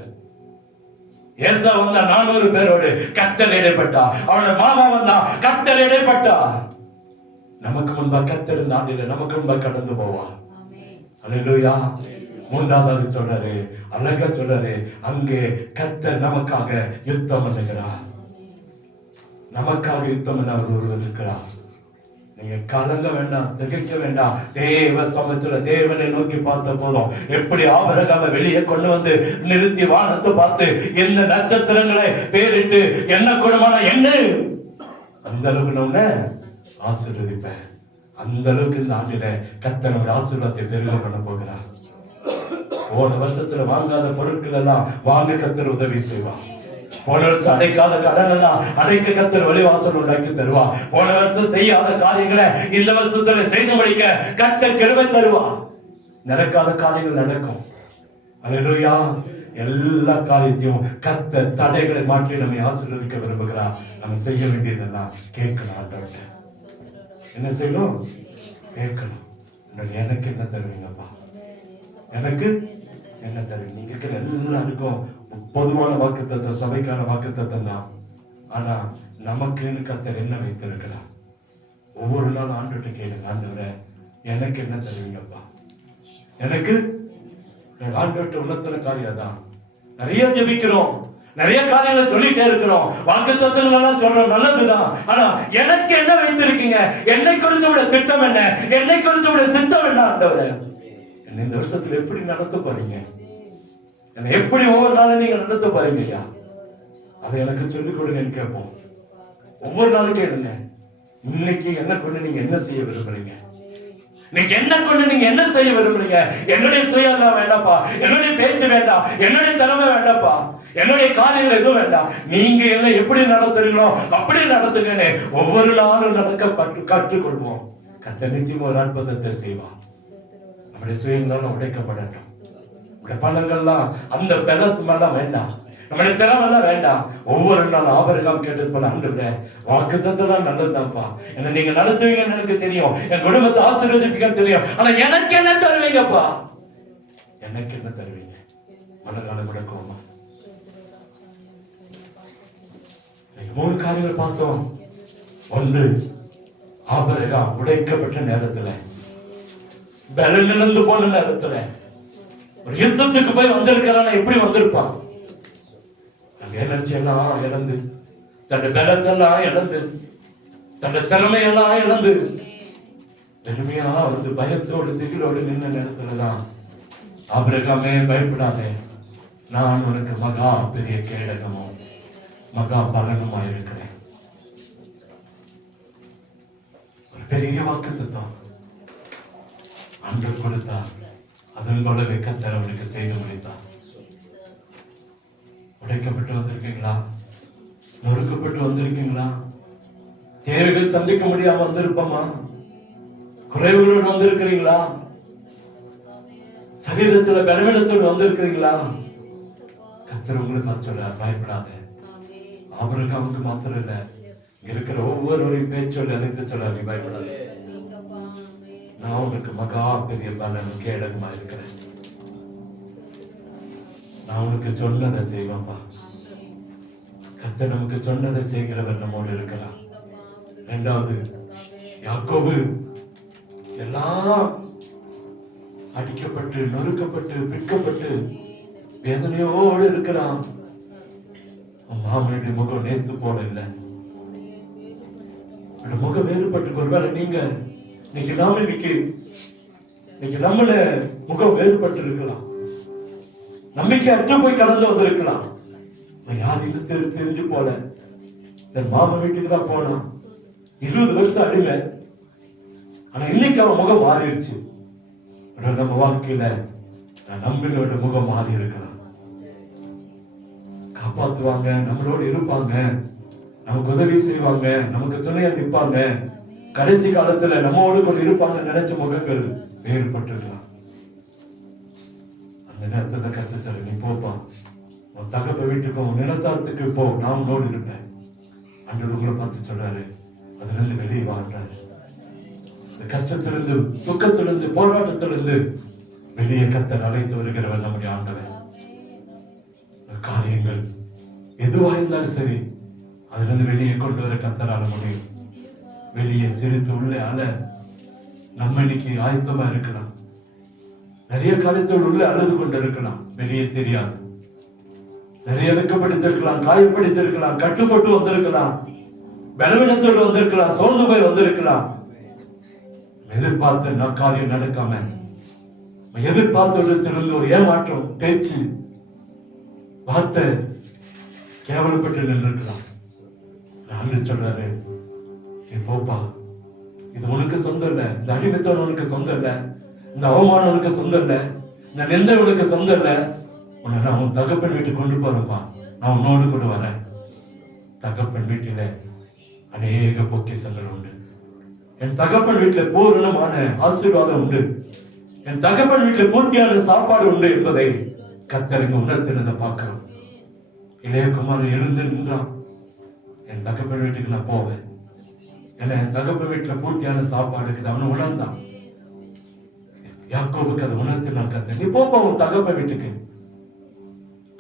ஏசா வந்தா 400 பேரோடு கர்த்தர் இடைப்பட்டா, அவனோட மாமா வந்தா கர்த்தர் இடைப்பட்டா. நமக்கு முன்பா கர்த்தர் இந்த ஆண்டில நமக்கு முன்பா கடந்து போவார். அல்லேலூயா. மூன்றாவது சொல்றாரு, அழகா சொல்றாரு, அங்கே கர்த்தர் நமக்காக யுத்தம் பண்ணுகிறார். நமக்காக யுத்தம் பண்ண அவர் ஒருவர் இருக்கிறார். நீங்க கலங்க வேண்டாம், திகைக்க வேண்டாம். தேவ சமத்துல தேவனை நோக்கி பார்த்த போதும் எப்படி ஆபிரகாமை வெளியே கொண்டு வந்து நிறுத்தி வானத்தை பார்த்து எந்த நட்சத்திரங்களை பேரிட்டு என்ன குணமான என்ன அந்த அளவுக்கு நம்ம ஆசீர்வதிப்பேன். அந்த அளவுக்கு இந்த ஆண்டில கர்த்தர் நம்முடைய ஆசீர்வாதத்தை பெருக பண்ண போகிறார். போன வருஷத்துல வாங்காத பொருட்கள் எல்லாம் வாங்க கர்த்தர் உதவி செய்வார். போன வருஷம் அடைக்காத கடன் எல்லாம் அடைக்க கர்த்தர் வழிவாசல் உண்டாக்கி தருவார். போன வருஷம் செய்யாத காரியங்களை இந்த வருஷத்துல செய்து முடிக்க கர்த்தர் கிருபை தருவார். நடக்காத காரியங்கள் நடக்கும். அல்லேலூயா. எல்லா காரியத்தையும் கர்த்தர் தடைகளை மாற்றி நம்மை ஆசீர்வதிக்க விரும்புகிறார். நம்ம செய்ய வேண்டியதெல்லாம் கேட்கணும். ஆண்டவர்கிட்ட என்ன செய்யணும்? கேட்கணும். எனக்கு என்ன தருவீங்கப்பா, எனக்கு என்ன தருவீங்க? நீங்க இருக்கிற எல்லாருக்கும் பொதுவான வாக்குத்தத்தம், சபைக்கான வாக்குத்தத்தம் தான். ஆனா நமக்குன்னு கர்த்தர் என்ன வைத்திருக்கிறார்? ஒவ்வொரு நாள் ஆண்டவர்கிட்ட கேளுங்க, ஆண்டவரே எனக்கு என்ன தருவீங்கப்பா? எனக்கு ஆண்டவர்கிட்ட உணர்த்துற காரியம் தான். நிறைய ஜெபிக்கிறோம், நிறைய காரியங்களை சொல்லிட்டே இருக்கிறோம், வாக்குத்தத்தங்கள் எல்லாம் சொல்றோம், நல்லதுதான். ஆனா எனக்கு என்ன வைத்திருக்கீங்க? என்னை குறித்து உடைய திட்டம் என்ன? என்னை குறித்து உடைய சித்தம் என்ன? ஆண்டவரே என்ன இந்த வருஷத்துல எப்படி நடத்த போறீங்க? என்ன எப்படி ஒவ்வொரு நாளும் நீங்க நடத்த போறீங்க ஐயா? அதை எனக்கு சொல்லிக் கொடுங்கன்னு கேட்போம். ஒவ்வொரு நாளும் கேளுங்க, இன்னைக்கு என்ன கொண்டு நீங்க என்ன செய்ய விரும்புறீங்க? இன்னைக்கு என்ன கொண்டு நீங்க என்ன செய்ய விரும்புறீங்க? என்னுடைய சுயம் வேண்டாப்பா, என்னுடைய பேச்சு வேண்டாம், என்னுடைய திறமை வேண்டாப்பா, என்னுடைய காரியங்கள் எதுவும் வேண்டாம். நீங்க என்ன எப்படி நடத்துறீங்களோ அப்படி நடத்துங்கன்னு ஒவ்வொரு நாளும் நடக்க கற்றுக்கொள்வோம். கர்த்தர் நிச்சயம் ஒரு அற்புதத்தை செய்வார். நம்முடைய சுயங்களும் உடைக்கப்படட்டும். பணங்கள்லாம் அந்த பலத்துமெல்லாம் வேண்டாம், நம்முடைய திறமெல்லாம் வேண்டாம். ஒவ்வொரு நாளும் ஆபிரகாம் கேட்டது போல, ஆண்டவரே வாக்குத்தத்தம் நல்லதுதான்ப்பா, என்ன நீங்க நடத்துவீங்கன்னு எனக்கு தெரியும், என் குடும்பத்தை ஆசீர்வதிப்பீங்கன்னு தெரியும், ஆனா எனக்கு என்ன தருவீங்கப்பா? எனக்கு என்ன தருவீங்க? மனதால முடக்குவோமா? 3 காரியங்கள் பார்த்தோம். ஒன்று, ஆபிரகாம் உடைக்கப்பட்ட நேரத்துல, பலன் இழந்து போன நேரத்துல, ஒரு யுத்தத்துக்கு போய் வந்திருக்கிறான். எப்படி வந்திருப்பான்? எனர்ஜி எல்லாம் இழந்து, தன்னுடைய பலத்தெல்லாம் இழந்து, தன்னுடைய திறமையெல்லாம் இழந்து, பெருமையா வந்து பயத்தோடு திகிலோடு நின்ன நேரத்துலதான் ஆபிரகாமே பயப்படாதே, நான் உனக்கு மகா பெரிய கேடகமும் மகா பலனுமா இருக்கிறேன். ஒரு பெரிய வாக்குத்தத்தம் அன்று கொடுத்தார். அதன் போலவே கர்த்தர் அவனுக்கு செய்து முடித்தார். உடைக்கப்பட்டு வந்திருக்கீங்களா? நொறுக்கப்பட்டு வந்திருக்கீங்களா? தேவைகள் சந்திக்க முடியாம வந்திருப்போமா? குறைவுகளோடு வந்திருக்கிறீங்களா? சரீரத்துல பலவீனத்தோடு வந்திருக்கிறீங்களா? கர்த்தர் உங்களுக்கு சொல்றார், பயப்படாத. ஆபிரகாமுக்கு மாத்திரம் இல்ல, இருக்கிற ஒவ்வொருவரையும் பேச்சோடு அழைத்து சொல்றாரு, பயப்படாத, நான் உனக்கு மகா பெரிய பலன் கேடகமா இருக்கிறேன். நான் உனக்கு சொன்னதை செய்வேன்பா. கர்த்தர் நமக்கு சொன்னதை செய்கிறவர் நம்மோடு இருக்கிறார். இரண்டாவது, யாக்கோபு எல்லாம் அடிக்கப்பட்டு நொறுக்கப்பட்டு பிற்கப்பட்டு வேதனையோடு இருக்கிறான். மாமனுடைய முகம் நேர்த்து போல இல்லை, முகம் வேறுபட்டு. ஒருவேளை நீங்க இன்னைக்கு நாம இன்னைக்கு நம்மள முகம் வேறுபட்டு இருக்கலாம், நம்பிக்கை அற்று போய் கடந்து வந்திருக்கலாம். யாருக்கு தெரிஞ்சு போல தன் மாமன் வீட்டுக்கு தான் போனான், 20 வருஷம் அடிமை. ஆனா இன்னைக்கு அவன் முகம் மாறிடுச்சு. நம்ம வாழ்க்கையில நம்பிக்கையோட முகம் மாறி இருக்கலாம். காப்பாத்துவாங்க, நம்மளோடு இருப்பாங்க, நமக்கு உதவி செய்வாங்க, நமக்கு துணையா நிற்பாங்க, கடைசி காலத்துல நம்மோடு கொண்டு இருப்பாங்க நினைச்ச முகங்கள் வேறுபட்டிருக்கலாம். அந்த நேரத்துல கத்துச்சாரு, நீ போப்பா, உன் தகப்ப வீட்டுக்கு உன் நிலத்தாரத்துக்கு போ, நான் உன்னோடு இருப்பேன். ஆண்டவர் உங்களை பார்த்து சொல்றாரு, அதுல இருந்து வெளியே வாழ்றாரு. இந்த கஷ்டத்திலிருந்து, துக்கத்திலிருந்து, போராட்டத்திலிருந்து வெளியே கர்த்தர் அழைத்து வருகிறவர் நம்முடைய ஆண்டவர். காரியங்கள் எதுவா இருந்தாலும் சரி, அதுல இருந்து வெளியே கொண்டு வர கர்த்தரால முடியும். வெளியே சிரித்து உள்ளே அழ நம்ம இன்னைக்கு ஆயத்தமா இருக்கலாம். நிறைய காரியத்தோடு உள்ளே அழுது கொண்டு இருக்கலாம், வெளியே தெரியாது. நிறைய வெட்கப்படுத்திருக்கலாம், காயப்படுத்திருக்கலாம், கட்டுப்பட்டு வந்திருக்கலாம், பலவீனத்தோடு வந்திருக்கலாம், சோர்ந்து போய் வந்திருக்கலாம். எதிர்பார்த்த காரியம் நடக்காம, எதிர்பார்த்ததிலிருந்து ஒரு ஏமாற்றம், பேச்சு, வார்த்தை கேவலப்பட்டு நின்றுக்கலாம். நான் சொல்றாரு, நீ போப்பா, இது உனக்கு சொந்தம் இல்ல, இந்த அடிமைத்தவன் உனக்கு சொந்தம் இல்ல, இந்த அவமானம் உனக்கு சொந்தம் இல்ல, இந்த நிந்தை உனக்கு சொந்தம் இல்ல. உன்னை நான் உன் தகப்பன் வீட்டுக்கு கொண்டு போறேன்ப்பா, நான் உன்னோடு கூட வரேன். தகப்பன் வீட்டில அநேக பொக்கிஷங்கள் உண்டு. என் தகப்பன் வீட்டுல பூரணமான ஆசீர்வாதம் உண்டு. என் தகப்பன் வீட்டுல பூர்த்தியான சாப்பாடு உண்டு என்பதை கர்த்தர் உணர்த்தினதை பார்க்கிறோம். இளையகுமாரன் எழுந்து நின்றான், என் தகப்பன் வீட்டுக்கு நான் போவேன், ஏன்னா என் தகப்பன் வீட்டுல பூர்த்தியான சாப்பாடு இருக்குது. அவனை உணர்ந்தான். யாக்கோபுக்கு அதை உணர்த்தினான் கர்த்தர், நீ போப்பா உன் தகப்பன் வீட்டுக்கு.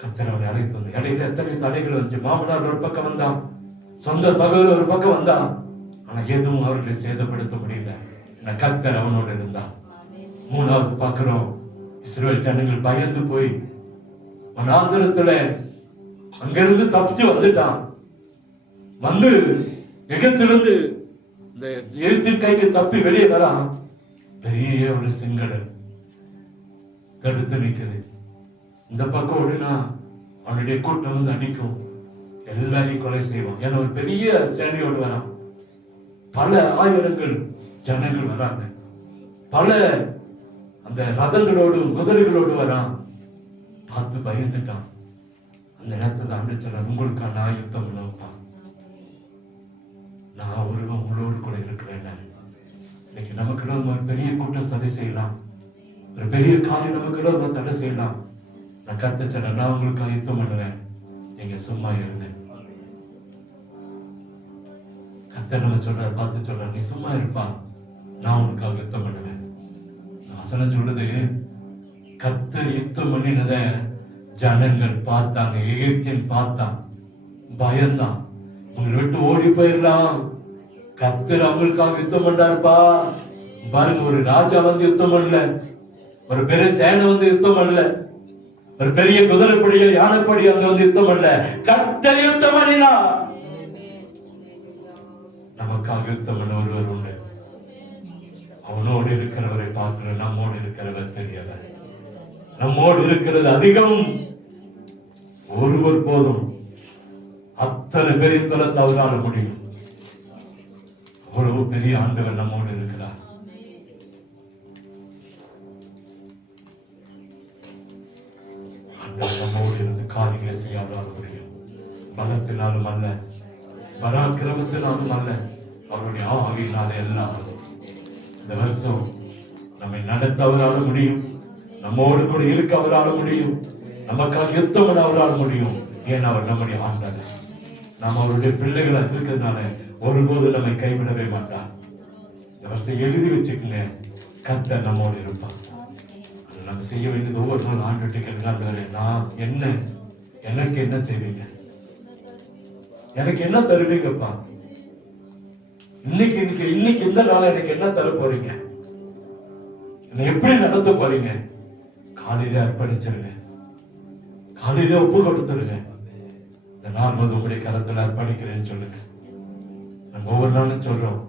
கர்த்தர் அவனை அழைத்து வந்தான். இடையில எத்தனை தடைகள் வந்துச்சு. மாமனார் ஒரு பக்கம் வந்தான், சொந்த சகோதரர் ஒரு பக்கம் வந்தான், ஆனா எதுவும் அவர்களை சேதப்படுத்த முடியல. கர்த்தர் அவனோடு இருந்தான். மூணாவது பார்க்கிறோம், இஸ்ரவேல் ஜனங்கள் பயந்து போய் வனாந்தரத்துல அங்கிருந்து தப்பிச்சு வந்துட்டான். வந்து எகிப்திலிருந்து இந்த எகிப்தின் கைக்கு தப்பி வெளியே வரான். பெரிய ஒரு செங்கடல் தடுத்து நிற்குது. இந்த பக்கம் ஓடினா அவனுடைய கூட்டம் வந்து அடிக்கும், எல்லாரையும் கொலை செய்வான். ஏன்னா ஒரு பெரிய சேனையோடு வரான், பல ஆயிரங்கள் ஜனங்கள் வராங்க, பல அந்த ரதங்களோடு குதிரைகளோடு வரான். பார்த்து பயந்துட்டான். அந்த நேரத்தில் ஆண்டு உங்களுக்கா நான் யுத்தம் பண்ணுவப்பா, நான் ஒருவன் உங்களோடு கூட இருக்கிறேன். இன்னைக்கு நமக்கு ஒரு பெரிய கூட்டம் சரி செய்யலாம், ஒரு பெரிய காரியம் நமக்கு தடை செய்யலாம். நான் கத்துச்சேன், நான் உங்களுக்காக யுத்தம் பண்ணுவேன், நீங்க சும்மா இருந்தேன். கத்த நம்ம சொல்ற பார்த்து சொல்ற, நீ சும்மா இருப்பா, நான் உனக்காக யுத்தம் பண்ணுவேன். வசனம் சொல்லுது, கர்த்தர் யுத்தம் பண்ணினத ஜனங்கள் பார்த்தாங்க, எகிப்தியன் பார்த்தான், பயந்தான், உங்களை விட்டு ஓடி போயிடலாம். கர்த்தர் அவங்களுக்காக யுத்தம் பண்றாருப்பா. பாருங்க, ஒரு ராஜா வந்து யுத்தம் பண்ணல, ஒரு பெரிய சேனை வந்து யுத்தம் பண்ணல, ஒரு பெரிய குதிரைப்படிகள் யானைப்படி அங்க வந்து யுத்தம் பண்ணல, கர்த்தர் யுத்தம் பண்ணினா. நமக்காக யுத்தம் பண்ண ஒருவர் உண்டு. அவனோடு இருக்கிறவரை பார்க்கிற நம்மோடு இருக்கிறவர் பெரியவர். நம்மோடு இருக்கிறது அதிகம். ஒருவர் போதும், அத்தனை பெரிய தலத்தை அவரால் முடியும். அவ்வளவு பெரிய ஆண்டவர் நம்மோடு இருக்கிறார். ஆண்டவர் நம்மோடு இருந்து காரியங்களை செய்ய அவரால் முடியும். பலத்தினாலும் அல்ல, பராக்கிரமத்தினாலும் அல்ல, அவருடைய ஆவியினாலே எல்லாம். இந்த வருஷம் நம்மை நடத்த அவரால் முடியும், நம்மோடு கூட இருக்க அவரால் முடியும், நமக்காக யுத்தம் பண்ண அவரால் முடியும். ஏன் அவர் நம்முடைய ஆண்டவர். நாம் அவருடைய பிள்ளைகளா இருக்கிறதுனால ஒருபோது நம்மை கைவிடவே மாட்டார். இந்த வருஷம் எழுதி வச்சுக்கங்க, கர்த்தர் நம்மோடு இருப்பார். நம்ம செய்ய வேண்டியது ஒவ்வொரு நாள் ஆண்டு கேட்கிறாரு, நான் என்ன, எனக்கு என்ன செய்வீங்க, எனக்கு என்ன தருவீங்கப்பா, இன்னைக்கு இந்த நாள் எனக்கு என்ன தர போறீங்க, என்னை எப்படி நடத்த போறீங்க. காலையில அர்ப்பணிச்சிருங்க, காலையில ஒப்பு கொடுத்துருங்க. இந்த நாள் வந்து உங்களுடைய கரத்துல அர்ப்பணிக்கிறேன்னு சொல்லுங்க. நம்ம ஒவ்வொரு நாளும் சொல்றோம்,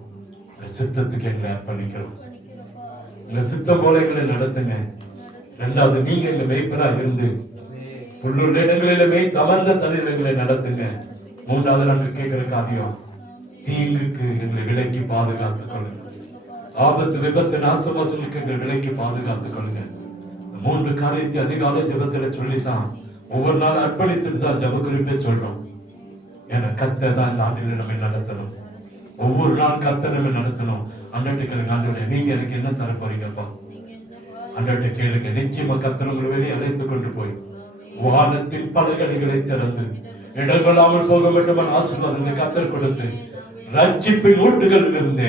இந்த சித்தத்துக்கு எங்களை அர்ப்பணிக்கிறோம், இந்த சித்தம் போல எங்களை நடத்துங்க. ரெண்டாவது, நீங்க எங்க மேய்ப்பரா இருந்து புல்லுள்ள இடங்களில மேய் தவந்த தண்ணியில் எங்களை நடத்துங்க. மூன்றாவது, நாங்கள் கேட்கிற காரியம், தீங்குக்கு எங்களை விலக்கி பாதுகாத்துக் கொள்ளுங்க. ஆபத்து, விபத்து, நாசமோசங்களுக்கு எங்களை விலக்கி பாதுகாத்துக் கொள்ளுங்க. மூன்று காரியத்தை அதிகாலை ஜெபத்துல சொல்லித்தான் ஒவ்வொரு நாள் அர்ப்பணித்துட்டு தான் ஜெப குறிப்பே சொல்றோம். ஏன்னா கர்த்தர் தான் இந்த ஆண்டில் நம்மை நடத்தணும். ஒவ்வொரு நாள் கர்த்தர் நம்மை நடத்தணும். அன்றைக்கு ஆண்டவரே நீங்க எனக்கு என்ன தர போறீங்கப்பா? அன்றைக்கு கேளுங்க. நிச்சயமா கர்த்தர் உங்களை வெளியே அழைத்துக் கொண்டு போய் வானத்தின் பலகணிகளை திறந்து இடங்கொள்ளாமல் போக வேண்டும் ஆசீர்வாதங்களை கர்த்தர் கொடுத்து ரட்சிப்பின் ஊட்டுகளில் இருந்து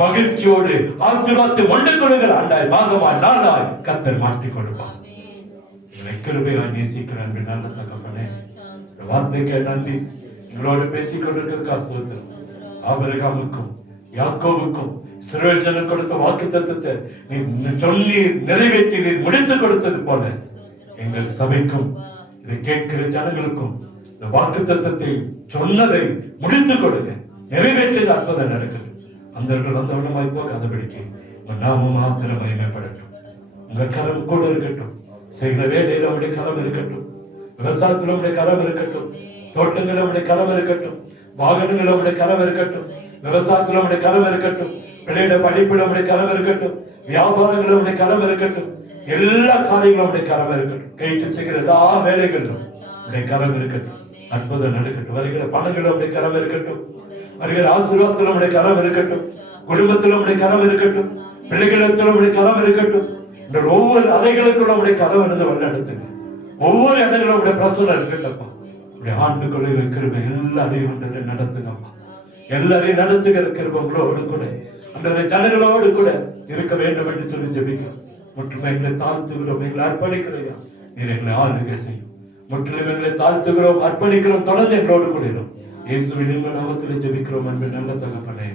மகிழ்ச்சியோடு ஆசீர்வாதத்தை கொண்டு கொடுக்கிற ஆண்டாய் பாகமாய் நாளாய் கர்த்தர் மாற்றி கொடுப்பான். கிருபையாய் நேசிக்கிற அன்பு நல்ல தகப்பனே, இந்த வார்த்தைக்கு நன்றி. எங்களோடு பேசிக் கொண்டிருக்கிற ஸ்தோத்திரம். ஆபிரகாமுக்கும் யாக்கோபுக்கும் இஸ்ரவேல் ஜனம் கொடுத்த வாக்குத்தத்தத்தை நீ சொல்லி நிறைவேற்றி முடித்து கொடுத்தது போல எங்கள் சபைக்கும் இதை கேட்கிற ஜனங்களுக்கும் இந்த வாக்குத்தத்தத்தை சொன்னதை முடித்து கொடுங்க. நிறைவேற்றியது அற்புதம் நடக்குது. அந்த வந்தவனமாய் போகாதபடிக்கு நாமும் மாத்திரம் மகிமைப்படட்டும். உங்க கரம் கூட இருக்கட்டும். செய்கிற வேலையில உடைய கரம் இருக்கட்டும். விவசாயத்துல உடைய கரம் இருக்கட்டும். தோட்டங்கள உடைய கரம் இருக்கட்டும். வாகனங்கள உடைய கரம் இருக்கட்டும். விவசாயத்துல உடைய கரம் இருக்கட்டும். பிள்ளையோட படிப்புல உடைய கரம் இருக்கட்டும். வியாபாரங்கள உடைய கரம் இருக்கட்டும். எல்லா காரியங்களும் உடைய கரம் இருக்கட்டும். கைட்டு செய்கிற எல்லா வேலைகளும் உடைய கரம் இருக்கட்டும். அற்புதம் நடக்கட்டும். வருகிற பணங்கள உடைய கரம் இருக்கட்டும். வருகிற ஆசீர்வாதத்துல உடைய கரம் இருக்கட்டும். குடும்பத்துல உடைய கரம் இருக்கட்டும். பிள்ளைகளத்துல உடைய கரம் இருக்கட்டும். ஒவ்வொரு அறைகளுக்குள்ள உடைய கதவு இருந்து வழிநடத்துங்க. ஒவ்வொரு இடங்களும் உடைய பிரசனம் இருக்கட்டப்பா. உடைய ஆண்டுக்குள்ள இருக்கிற எல்லாரையும் நடத்துங்கப்பா. எல்லாரையும் நடத்துகிற கிருபங்களோடு கூட அந்த ஜனங்களோடு கூட இருக்க வேண்டும் என்று சொல்லி ஜெபிக்கிறோம். முற்றிலும் எங்களை தாழ்த்துகிறோம். எங்களை அர்ப்பணிக்கிறோம். நீர் எங்களை ஆளுகை செய்யும். முற்றிலும் எங்களை தாழ்த்துகிறோம், அர்ப்பணிக்கிறோம். தொடர்ந்து எங்களோடு கூட இயேசுவின் நாமத்தில் ஜெபிக்கிறோம் அன்பு நல்ல தகப்பனே.